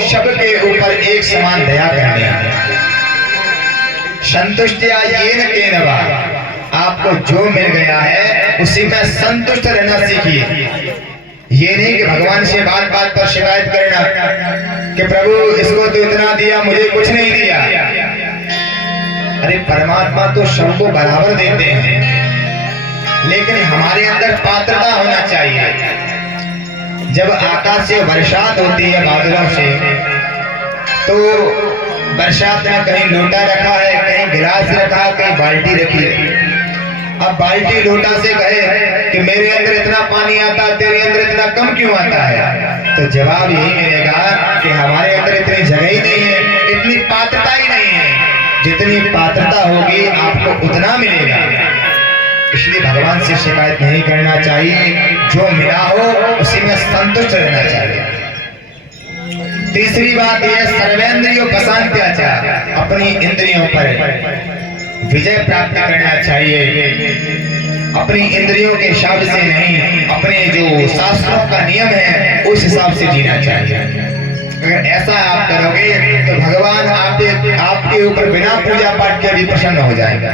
सबके ऊपर एक समान दया करनी है। संतुष्टिया येन केन वा, आपको जो मिल गया है उसी में संतुष्ट रहना सीखिए। ये नहीं कि भगवान से बात बात पर शिकायत करना कि प्रभु इसको तो इतना दिया, मुझे कुछ नहीं दिया। अरे परमात्मा तो सबको बराबर देते हैं, लेकिन हमारे अंदर पात्रता होना चाहिए। जब आकाश से बरसात होती है बादलों से, तो बरसात में कहीं लोटा रखा है, कहीं गिलास रखा है, कहीं बाल्टी रखी है। अब बाल्टी लोटा से कहे कि मेरे अंदर इतना पानी आता, तेरे अंदर इतना कम क्यों आता है? तो जवाब यही मिलेगा कि हमारे अंदर इतनी जगह ही नहीं है, इतनी पात्रता ही नहीं है। जितनी पात्रता होगी आपको उतना मिलेगा। इसलिए भगवान से शिकायत नहीं करना चाहिए, जो मिला हो उसी में संतुष्ट रहना चाहिए। तीसरी बात यह सर्वेंद्रियोपशांत्याचार, अपनी इंद्रियों पर विजय प्राप्त करना चाहिए। अपनी इंद्रियों के हिसाब से नहीं, अपने जो शास्त्रों का नियम है उस हिसाब से जीना चाहिए। अगर ऐसा आप करोगे तो भगवान आपके ऊपर बिना पूजा पाठ के भी प्रसन्न हो जाएगा।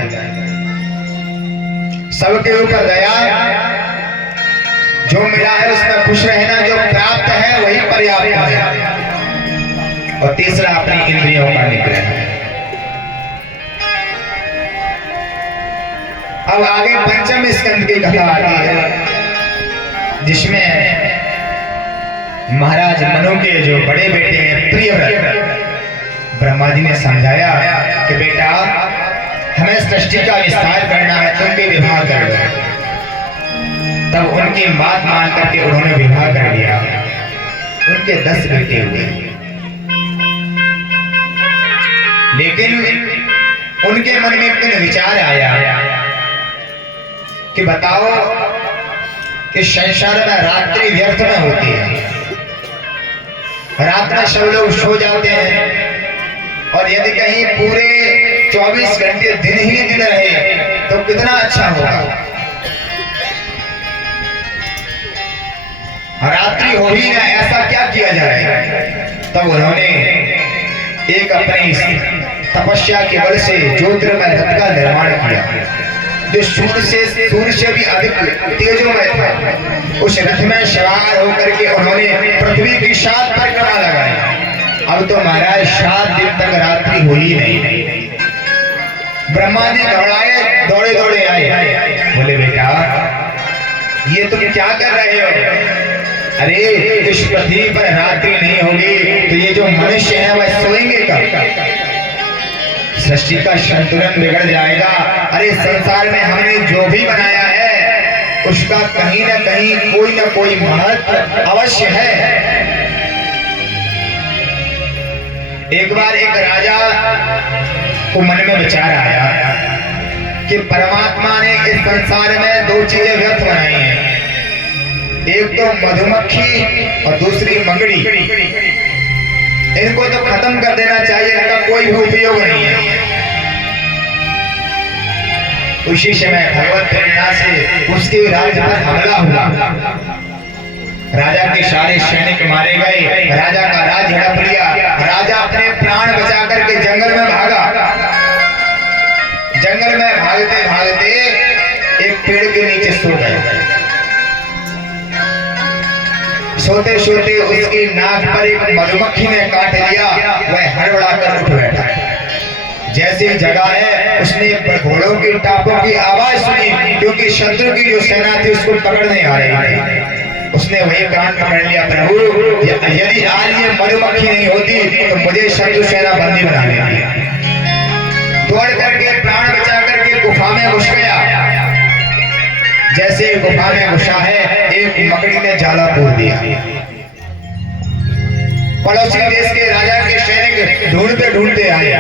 सबके ऊपर दया, जो मिला है उसमें खुश रहना, जो प्राप्त है वही पर्याप्त है। और तीसरा अपनी इंद्रियों का निग्रह। अब आगे पंचम स्कंद की कथा आती है, जिसमें महाराज मनु के जो बड़े बेटे हैं प्रियव्रत, ब्रह्मा जी ने समझाया कि बेटा हमें सृष्टि का विस्तार करना है, तुम भी विवाह कर लो। तब उनकी बात मान करके उन्होंने विवाह कर लिया। उनके 10 बेटे हुए, लेकिन उनके मन में एक दिन विचार आया कि बताओ इस संसार में रात्रि व्यर्थ में होती है, रात में सब लोग सो जाते हैं, और यदि कहीं पूरे 24 घंटे दिन ही दिन रहे तो कितना अच्छा होगा। रात्रि हो ही ना, ऐसा क्या किया जाए। तब उन्होंने एक अपनी तपस्या के बल से ज्योतिर्मय रथ का निर्माण किया, जो सूर्य से भी अधिक तेजोमय था। उस रथ में सवार होकर के उन्होंने पृथ्वी की 7 परिक्रमा लगाई। अब तो महाराज 7 दिन तक रात्रि हुई नहीं। ब्रह्मा जी घबराए, दौड़े दौड़े आए, बोले बेटा ये तुम क्या कर रहे हो? अरे इस पृथ्वी पर रात्रि नहीं होगी तो ये जो मनुष्य है वह सोएंगे कब? सृष्टि का संतुलन बिगड़ जाएगा। अरे संसार में हमने जो भी बनाया है उसका कहीं ना कहीं कोई ना कोई महत्व अवश्य है। एक बार एक राजा को मन में विचार आया कि परमात्मा ने इस संसार में 2 चीजें व्यर्थ बनाई हैं, एक तो मधुमक्खी और दूसरी मंगड़ी। इनको तो खत्म कर देना चाहिए, इनका कोई भी उपयोग नहीं है। उसी समय भगवत प्रेरणा से उसके राज्य पर हमला हुआ। राजा के सारे सैनिक मारे गए, राजा का राज हड़प लिया। राजा अपने प्राण बचा करके जंगल में भागा। जंगल में भागते भागते एक पेड़ के नीचे सो गए। सोते सोते उसकी नाक पर एक मधुमक्खी ने काट लिया। वह हड़बड़ाकर उठ बैठा। जैसे जगह है उसने घोड़ों की टापों की आवाज सुनी, क्योंकि शत्रु की जो सेना थी उसको पकड़ने आ रही थी। उसने वही कान पकड़ लिया, प्रभु यदि आज ये मधुमक्खी नहीं होती तो मुझे शत्रु सेना बंदी बना लेती। दौड़ करके प्राण बचा करके गुफा में घुस गया। जैसे गुफा में घुसा है, एक मकड़ी ने जाला तोड़ दिया। पड़ोसी देश के राजा के सैनिक ढूंढते ढूंढते आए।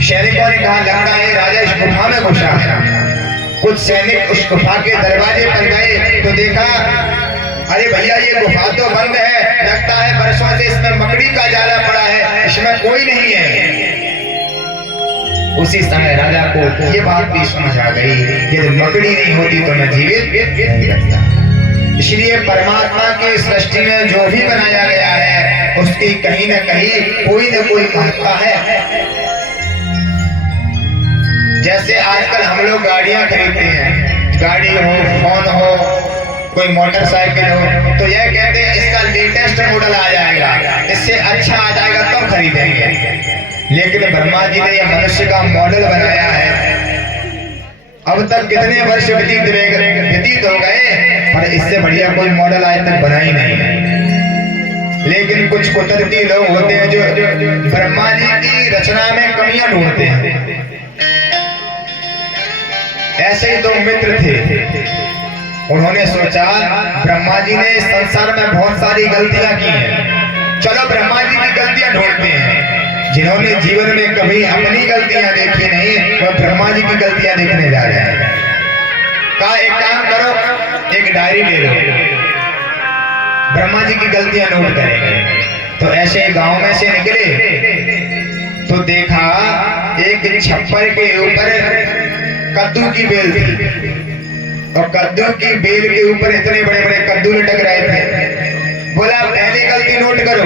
सैनिकों ने कहा लगता है राजा इस गुफा में घुसा है। कुछ सैनिक उस गुफा के दरवाजे पर गए तो देखा, अरे भैया ये गुफा तो बंद है, लगता है बरसों से इसमें मकड़ी का जाला पड़ा है, इसमें कोई नहीं है। उसी समय राजा को ये बात भी समझ आ गई, यदि मकड़ी नहीं होती तो मैं जीवित नहीं रहता। इसलिए परमात्मा की सृष्टि में जो भी बनाया गया है उसकी कहीं ना कहीं कोई ना कोई महत्ता है। जैसे आजकल हम लोग गाड़ियां खरीदते हैं, गाड़ी हो, फोन हो, कोई मोटरसाइकिल हो, तो यह कहते हैं इसका लेटेस्ट मॉडल आ जाएगा, इससे अच्छा आ जाएगा तब खरीदेंगे। लेकिन ब्रह्मा जी ने यह मनुष्य का मॉडल बनाया है। अब तक कितने वर्ष व्यतीत हो गए, पर इससे बढ़िया कोई मॉडल आज तक बना ही नहीं। लेकिन कुछ कुदरती लोग होते हैं जो ब्रह्मा जी की रचना में कमियां ढूंढते हैं। ऐसे ही 2 मित्र थे, उन्होंने सोचा ब्रह्मा जी ने इस संसार में बहुत सारी गलतियां की हैं, चलो ब्रह्मा जी की गलतियां ढूंढते हैं। जिन्होंने जीवन में कभी अपनी गलतियां देखी नहीं, वह ब्रह्मा जी की गलतियां देखने जा रहे हैं। कहा एक काम करो, एक डायरी ले लो, ब्रह्मा जी की गलतियां नोट करेंगे। तो ऐसे गांव में से निकले तो देखा एक छप्पर के ऊपर कद्दू की बेल थी, और कद्दू की बेल के ऊपर इतने बड़े बड़े कद्दू लटक रहे थे। बोला पहली गलती नोट करो,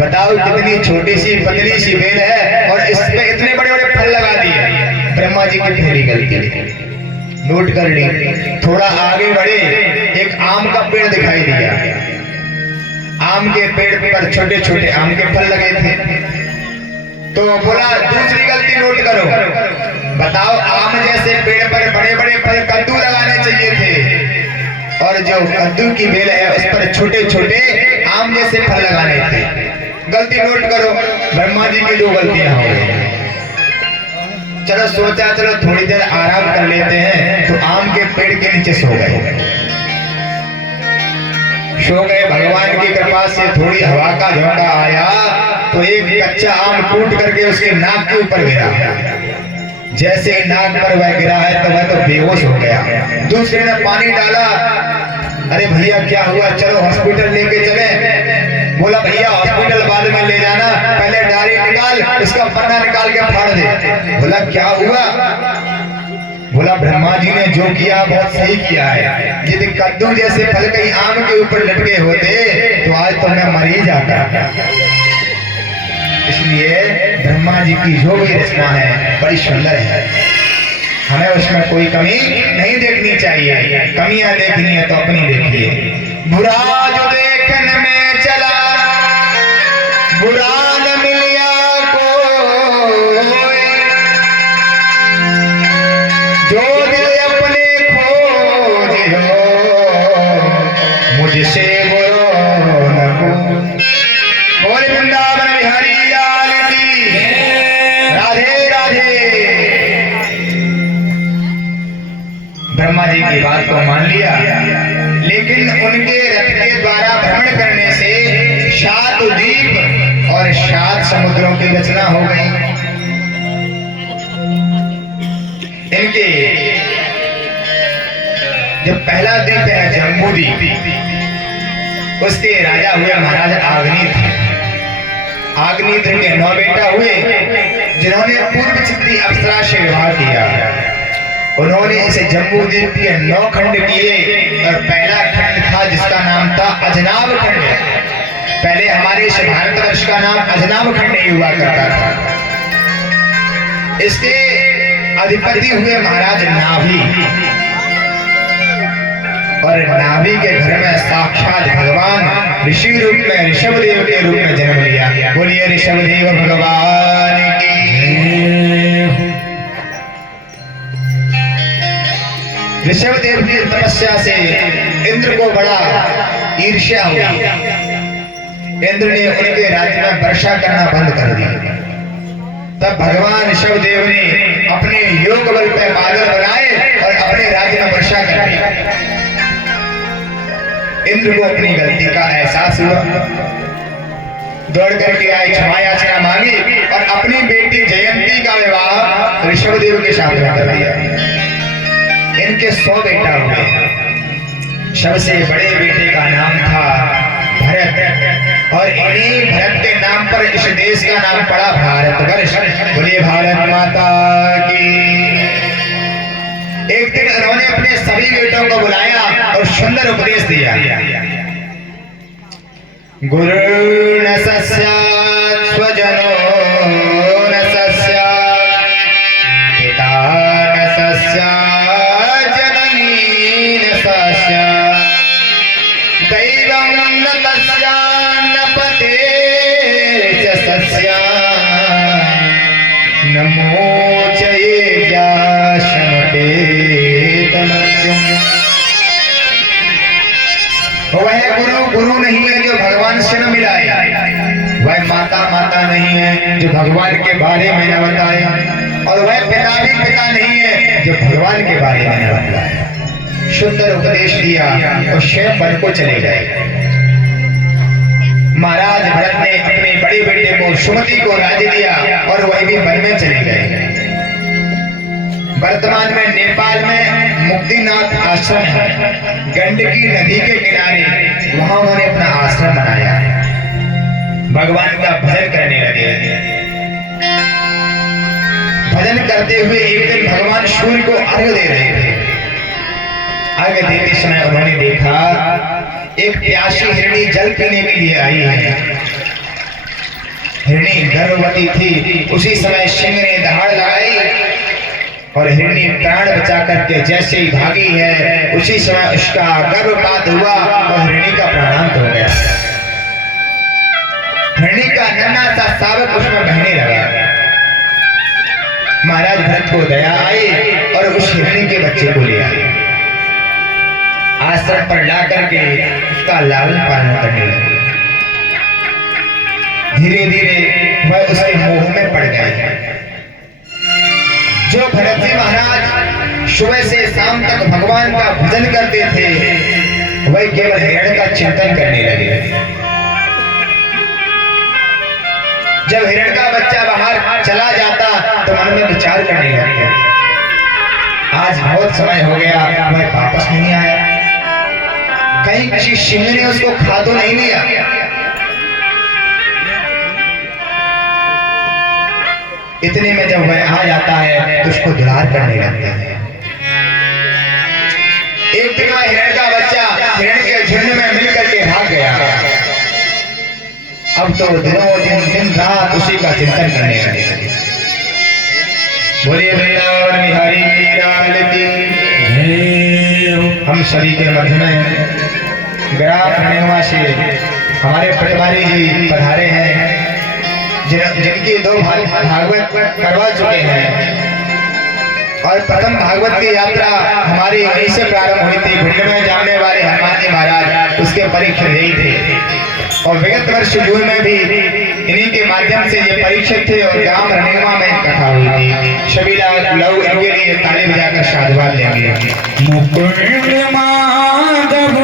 बताओ कितनी छोटी सी पतली सी बेल है और इस पे इतने बड़े बड़े फल लगा दिए। ब्रह्मा जी की पहली गलती नोट कर ली। थोड़ा आगे पेड़ दिखाई दिया। आम के पेड़ पर छोटे छोटे आम के फल लगे थे। तो बोला दूसरी गलती नोट करो, बताओ आम जैसे पेड़ पर बड़े बड़े फल कद्दू लगाने चाहिए थे, और जो कद्दू की बेल है उस पर छोटे छोटे आम जैसे फल लगाने थे। गलती नोट करो। ब्रह्मा जी की 2 गलतियां हो गई। चलो सोचा चलो थोड़ी देर आराम कर लेते हैं, तो आम के पेड़ के नीचे सो गए। भगवान की कृपा से थोड़ी हवा का झोंका आया तो एक कच्चा आम टूट करके उसके नाक के ऊपर गिरा। जैसे ही नाक पर वह गिरा है तो वह तो बेहोश हो गया। दूसरे ने पानी डाला, अरे भैया क्या हुआ, चलो हॉस्पिटल लेके चले। बोला भैया हॉस्पिटल बाद में ले जाना, पहले डायरी निकाल, उसका पन्ना निकाल के फाड़ दे। बोला क्या हुआ? बोला ब्रह्मा जी ने जो किया बहुत सही किया है। यदि कद्दू जैसे फल कहीं आम के ऊपर लटके होते तो आज तो मैं मर ही जाता। इसलिए ब्रह्मा जी की जो भी रचना है बड़ी सुंदर है, हमें उसमें कोई कमी नहीं देखनी चाहिए। कमियां देखनी है तो अपनी देखिए। बुरा जो देखने में चला बुरा न मिलिया कोई, जो दिल अपने खोज हो मुझसे बुरो न हो। बोल वृंदावन बिहारी लाल की राधे राधे। ब्रह्मा जी की बात को मान लिया, लेकिन उनके रथ के द्वारा भ्रमण करने से 7 द्वीप और 7 समुद्रों की रचना हो गई। इनके जो पहला द्वीप है जम्बू द्वीप, उसके राजा हुए महाराज आग्नित्र। आग्नित्र के 9 बेटा हुए जिन्होंने पूर्व चित्ती अप्सरा से विवाह किया। उन्होंने इसे जम्बू द्वीप के 9 खंड किए, और पहला खंड था जिसका नाम था अजनाब खंड। पहले हमारे इस भारतवर्ष का नाम अजनाब खंड ही हुआ करता था। इसके अधिपति हुए महाराज नाभि, और नाभि के घर में साक्षात भगवान ऋषि रूप में ऋषभदेव के रूप में जन्म लिया। बोलिए ऋषभदेव भगवान की। ऋषभदेव की तपस्या से इंद्र को बड़ा ईर्ष्या हुई। इंद्र ने उनके राज्य में वर्षा करना बंद कर दिया। तब भगवान ऋषभदेव ने अपने योग बल पर बादल बनाए और अपने राज्य में वर्षा कर दी। इंद्र को अपनी गलती का एहसास हुआ, दौड़ करके आए, क्षमा याचना मांगी और अपनी बेटी जयंती का विवाह ऋषभदेव के साथ में कर दिया। इनके 100 बेटा हुए। सबसे बड़े बेटे का नाम था भरत, और इन्हीं भरत के नाम पर इस देश का नाम पड़ा भारतवर्ष। बोलिए भारत माता की। एक दिन उन्होंने अपने सभी बेटों को बुलाया और सुंदर उपदेश दिया। गुरु न सस्यात् स्वजनो न सस्यात्, पिता न सस्यात् जननी न सस्यात्, दैवं न तस्यान्न पतेर्च सस्यात्, नमोचये व्याशमते तमस्युम्। वह गुरु नहीं है जो भगवान से न मिलाए, वह माता नहीं है जो भगवान के बारे में न बताए, और वह पिता भी पिता नहीं है जो भगवान के बारे में न बताए। सुंदर उपदेश दिया और स्वयं वन को चले गए। महाराज भरत ने अपने बड़े बेटे को सुमति को राज्य दिया और वह भी वन में चले गए। वर्तमान में नेपाल में मुक्तिनाथ आश्रम है, गंडकी नदी के किनारे, वहां उन्होंने अपना आश्रम बनाया। भगवान का भजन करने लगे। भजन करते हुए एक दिन भगवान सूर्य को अर्घ्य दे रहे थे। अर्घ्य देते समय उन्होंने देखा एक प्यासी हिरणी जल पीने के लिए आई है। हिरणी गर्भवती थी। उसी समय सिंह ने दहाड़ लगाई और हिरणी प्राण बचा करके जैसे ही भागी है, उसी समय उसका गर्भपात हुआ और हिरणी का प्राणांत हो गया। हिरणी का नन्हा सा शावक उसमें बहने लगा। महाराज भरत को दया आई और उस हिरणी के बच्चे को ले आए, आश्रम पर ला करके उसका लालन पालन करने लगे। धीरे धीरे वह उसके मोह में पड़ गए। जो भरत जी महाराज सुबह से शाम तक भगवान का भजन करते थे, वही केवल हिरण का चिंतन करने लगे। जब हिरण का बच्चा बाहर चला जाता तो मन में विचार करने लगते, आज बहुत समय हो गया, वह वापस नहीं आया, कहीं किसी सिंह ने उसको खा तो नहीं लिया। इतने में जब वह आ जाता है तो उसको दुलार करने लगता है। एक दिन वह हिरण का बच्चा हिरण के झुंड में मिल करके भाग गया। अब तो दिनों दिन रात उसी का चिंतन करने लगे। बोलिए वृंदावन बिहारी लाल की। हम सभी के मध्य में ग्राम प्रणवा से हमारे पटवारी जी पधारे हैं, जिनकी 2 भागवत करवा चुके हैं। और प्रथम भागवत की यात्रा हमारी यहीं से प्रारंभ हुई थी। भिंड में जाने वाले हनुमान जी महाराज उसके परीक्षक यही थे, और विगत वर्ष जून में भी इन्हीं के माध्यम से ये परीक्षक थे और ग्राम रणेवा में कथा हुई थी। सभी लोग इनके लिए ताली बजाकर साधुवाद देंगे। मुकुंद माधव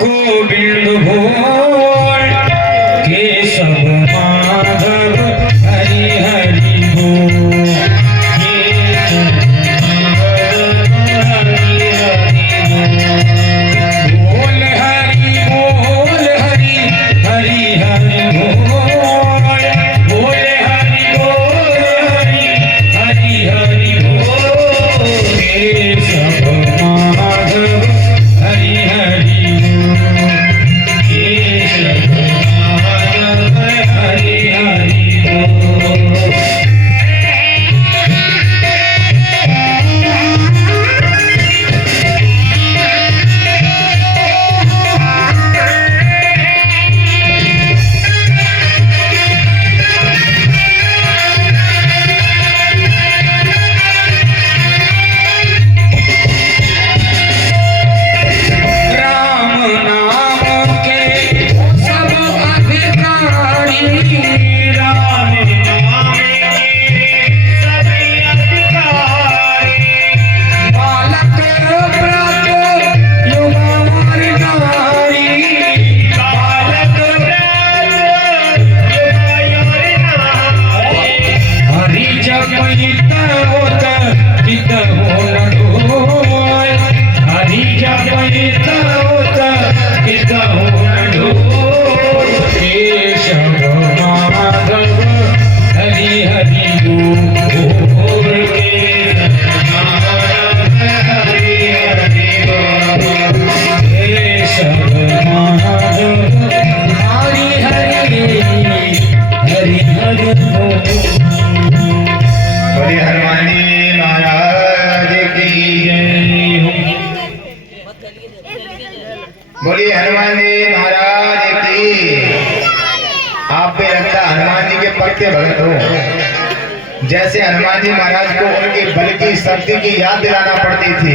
गोविंद भोल केशव माधव हरि हरि बोल, बोल हरि बोल हरि हरि हरि बोल, बोल हरि बोल हरि हरि हरि बोल, केशव माधव हरि हरि बोल, केशव माधव हरि हरि बोल। राम नाम के सब अधिकारी, राम नाम के सब अधिकारी, बालक व्रत युवा और नारी, बालक व्रत युवा और नारी, हरि जपित होत चित हो न डोल, हरि जपित होत चित हो न डोल, केशव माधव हरि हरि बोल, केशव माधव हरि हरि बोल, केशव माधव हरि हरि हरि हरि बोल। बोलिए हनुमान जी महाराज की जय हो। बोलिए हनुमान जी महाराज की। आप पे लगता हनुमान जी के पक्के भगत हो। जैसे हनुमान जी महाराज को उनके बल की शक्ति की याद दिलाना पड़ती थी,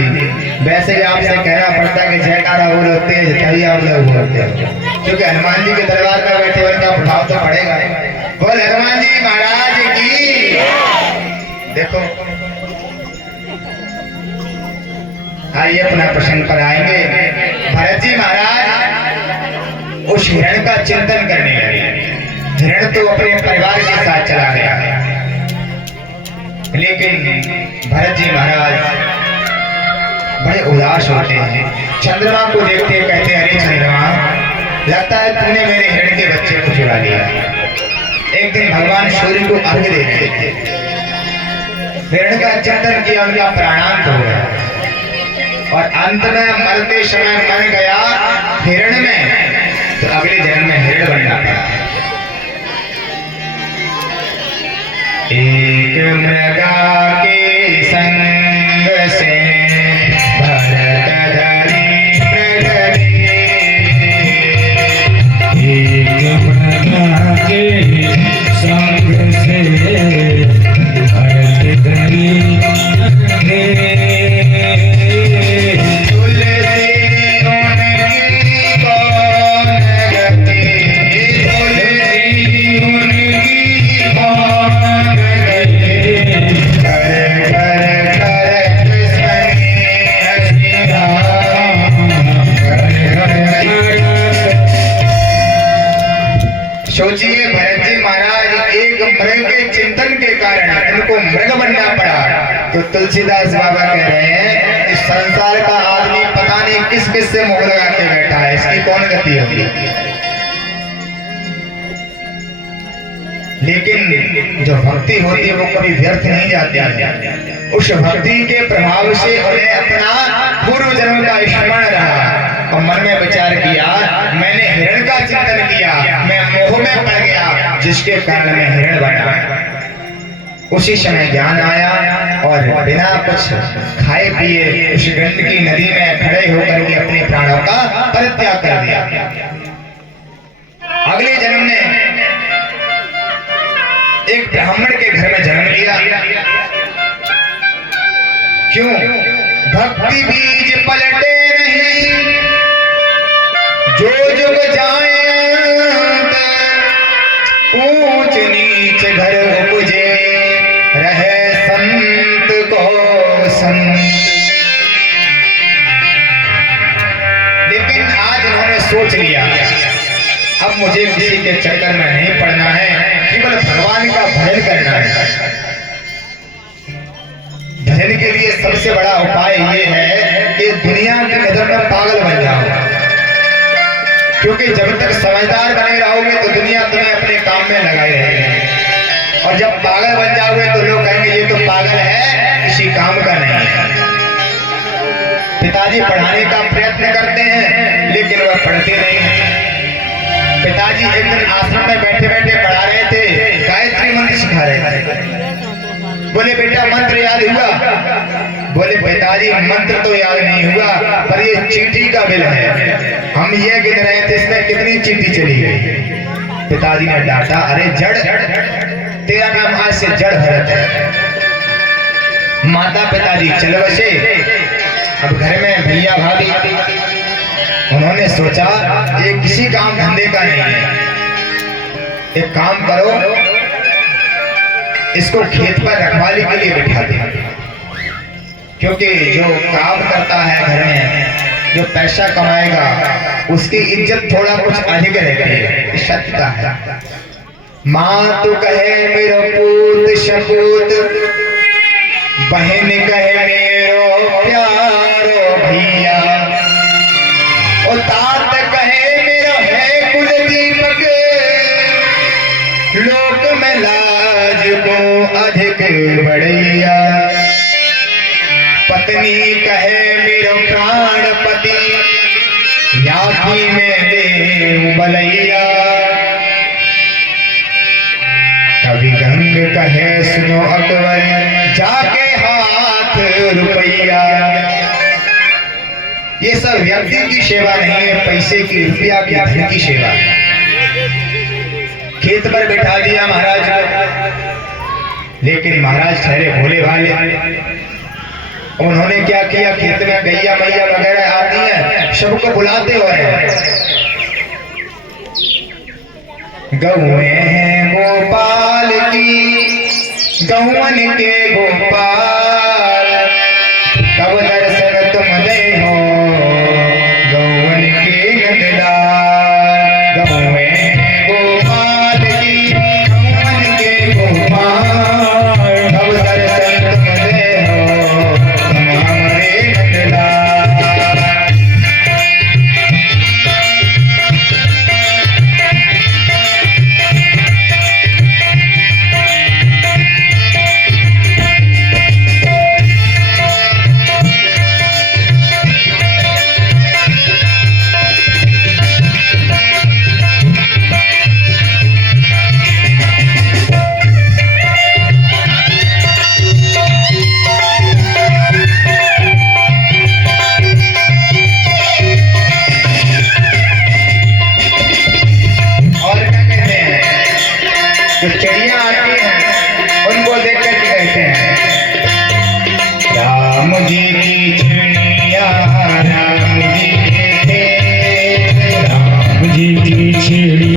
वैसे ही आपसे कहना पड़ता कि जयकारा बोलो तेज, तभी आप लोग बोलते हो, क्योंकि हनुमान जी के दरबार में बैठे उनका प्रभाव तो पड़ेगा। बोल हनुमान जी महाराज की। देखो आइए अपना प्रसंग पर आएंगे। भरत जी महाराज उस हिरण का चिंतन करने लगे। हिरण तो अपने परिवार के साथ चला गया, लेकिन भरत जी महाराज बड़े उदास होते हैं। चंद्रमा को देखते कहते, अरे चंद्रमा, लगता है तूने मेरे हिरण के बच्चे को चुरा लिया। एक दिन भगवान सूर्य को अर्घ्य दे रहे थे, हिरण का चिंतन किया, उनका प्राणांत हो गया और अंत में मरते समय मर गया हिरण में, तो अगले जन्म में हिरण बनना पड़ा। एक मृगा के संग से भरत धरी प्रगति एक मृगा के संग से भरत धरी सोचिए भरत जी महाराज एक मृग के चिंतन के कारण उनको मृग बनना पड़ा। तो तुलसीदास बाबा कह रहे हैं इस संसार का आदमी पता नहीं किस किस से मोह लगा के बैठा है, इसकी कौन गति होगी। लेकिन जो भक्ति होती है वो कभी व्यर्थ नहीं जाती है। उस भक्ति के प्रभाव से उन्हें अपना पूर्व जन्म का स्मरण रहा और मन में विचार किया, मैंने हिरण का चिंतन किया, मैं मोह में पड़ गया जिसके कारण मैं हिरण बना। उसी समय ज्ञान आया और बिना कुछ खाए पिए उस गंडकी नदी में खड़े होकर के अपने प्राणों का परित्याग कर दिया। अगले जन्म में एक ब्राह्मण के घर में जन्म लिया। क्यों? भक्ति बीज पलटे नहीं, जो जुग जाए ऊंच नीच घर उपजे, रहे संत को संत। लेकिन आज उन्होंने सोच लिया अब मुझे किसी के चक्कर में नहीं पड़ना है, केवल भगवान का भजन करना है। भजन के लिए सबसे बड़ा उपाय ये है कि दुनिया की नजर में पागल बन जाओ, क्योंकि जब तक समझदार बने रहोगे तो दुनिया तुम्हें अपने काम में लगाए रहेगी, और जब पागल बन जाओगे तो लोग कहेंगे ये तो पागल है, किसी काम का नहीं है। पिताजी पढ़ाने का प्रयत्न करते हैं लेकिन वह पढ़ते नहीं हैं। पिताजी एक दिन आश्रम में बैठे बैठे पढ़ा रहे थे, गायत्री मंत्र सिखा रहे थे। बोले बेटा मंत्र याद हुआ? बोले पिताजी मंत्र तो याद नहीं हुआ, पर ये चींटी का बिल है, हम ये गिन रहे थे इसमें कितनी चींटी चली गई। पिताजी ने डांटा, अरे जड़, तेरा नाम आज से जड़ भरत है। माता पिताजी चल बसे। अब घर में भैया भाभी, उन्होंने सोचा ये किसी काम धंधे का नहीं है, एक काम करो इसको खेत पर रखवाली के लिए बिठा दे, क्योंकि जो काम करता है घर में, जो पैसा कमाएगा उसकी इज्जत थोड़ा कुछ अधिक रहती है, सत्यता है। माँ तो कहे मेरो पूत सपूत, बहन कहे मेरो प्यारो भैया, और तात कहे मेरा है कुल दीपक, लोक में लाज को अधिक बढ़ैया। पत्नी कहे मेरा प्राणपति, याकी में देव बलैया। कवि गंग कहे सुनो अकबर, जाके हाथ रुपैया। ये सब व्यक्ति की सेवा नहीं है, पैसे की, रुपया की, धन की सेवा है। खेत पर बैठा दिया महाराज को, लेकिन महाराज ठहरे भोले भाले। उन्होंने क्या किया, खेत में गैया मैया वगैरह आती हैं, सबको बुलाते हुए गौएं हैं गोपाल की, गौवन के गोपाल,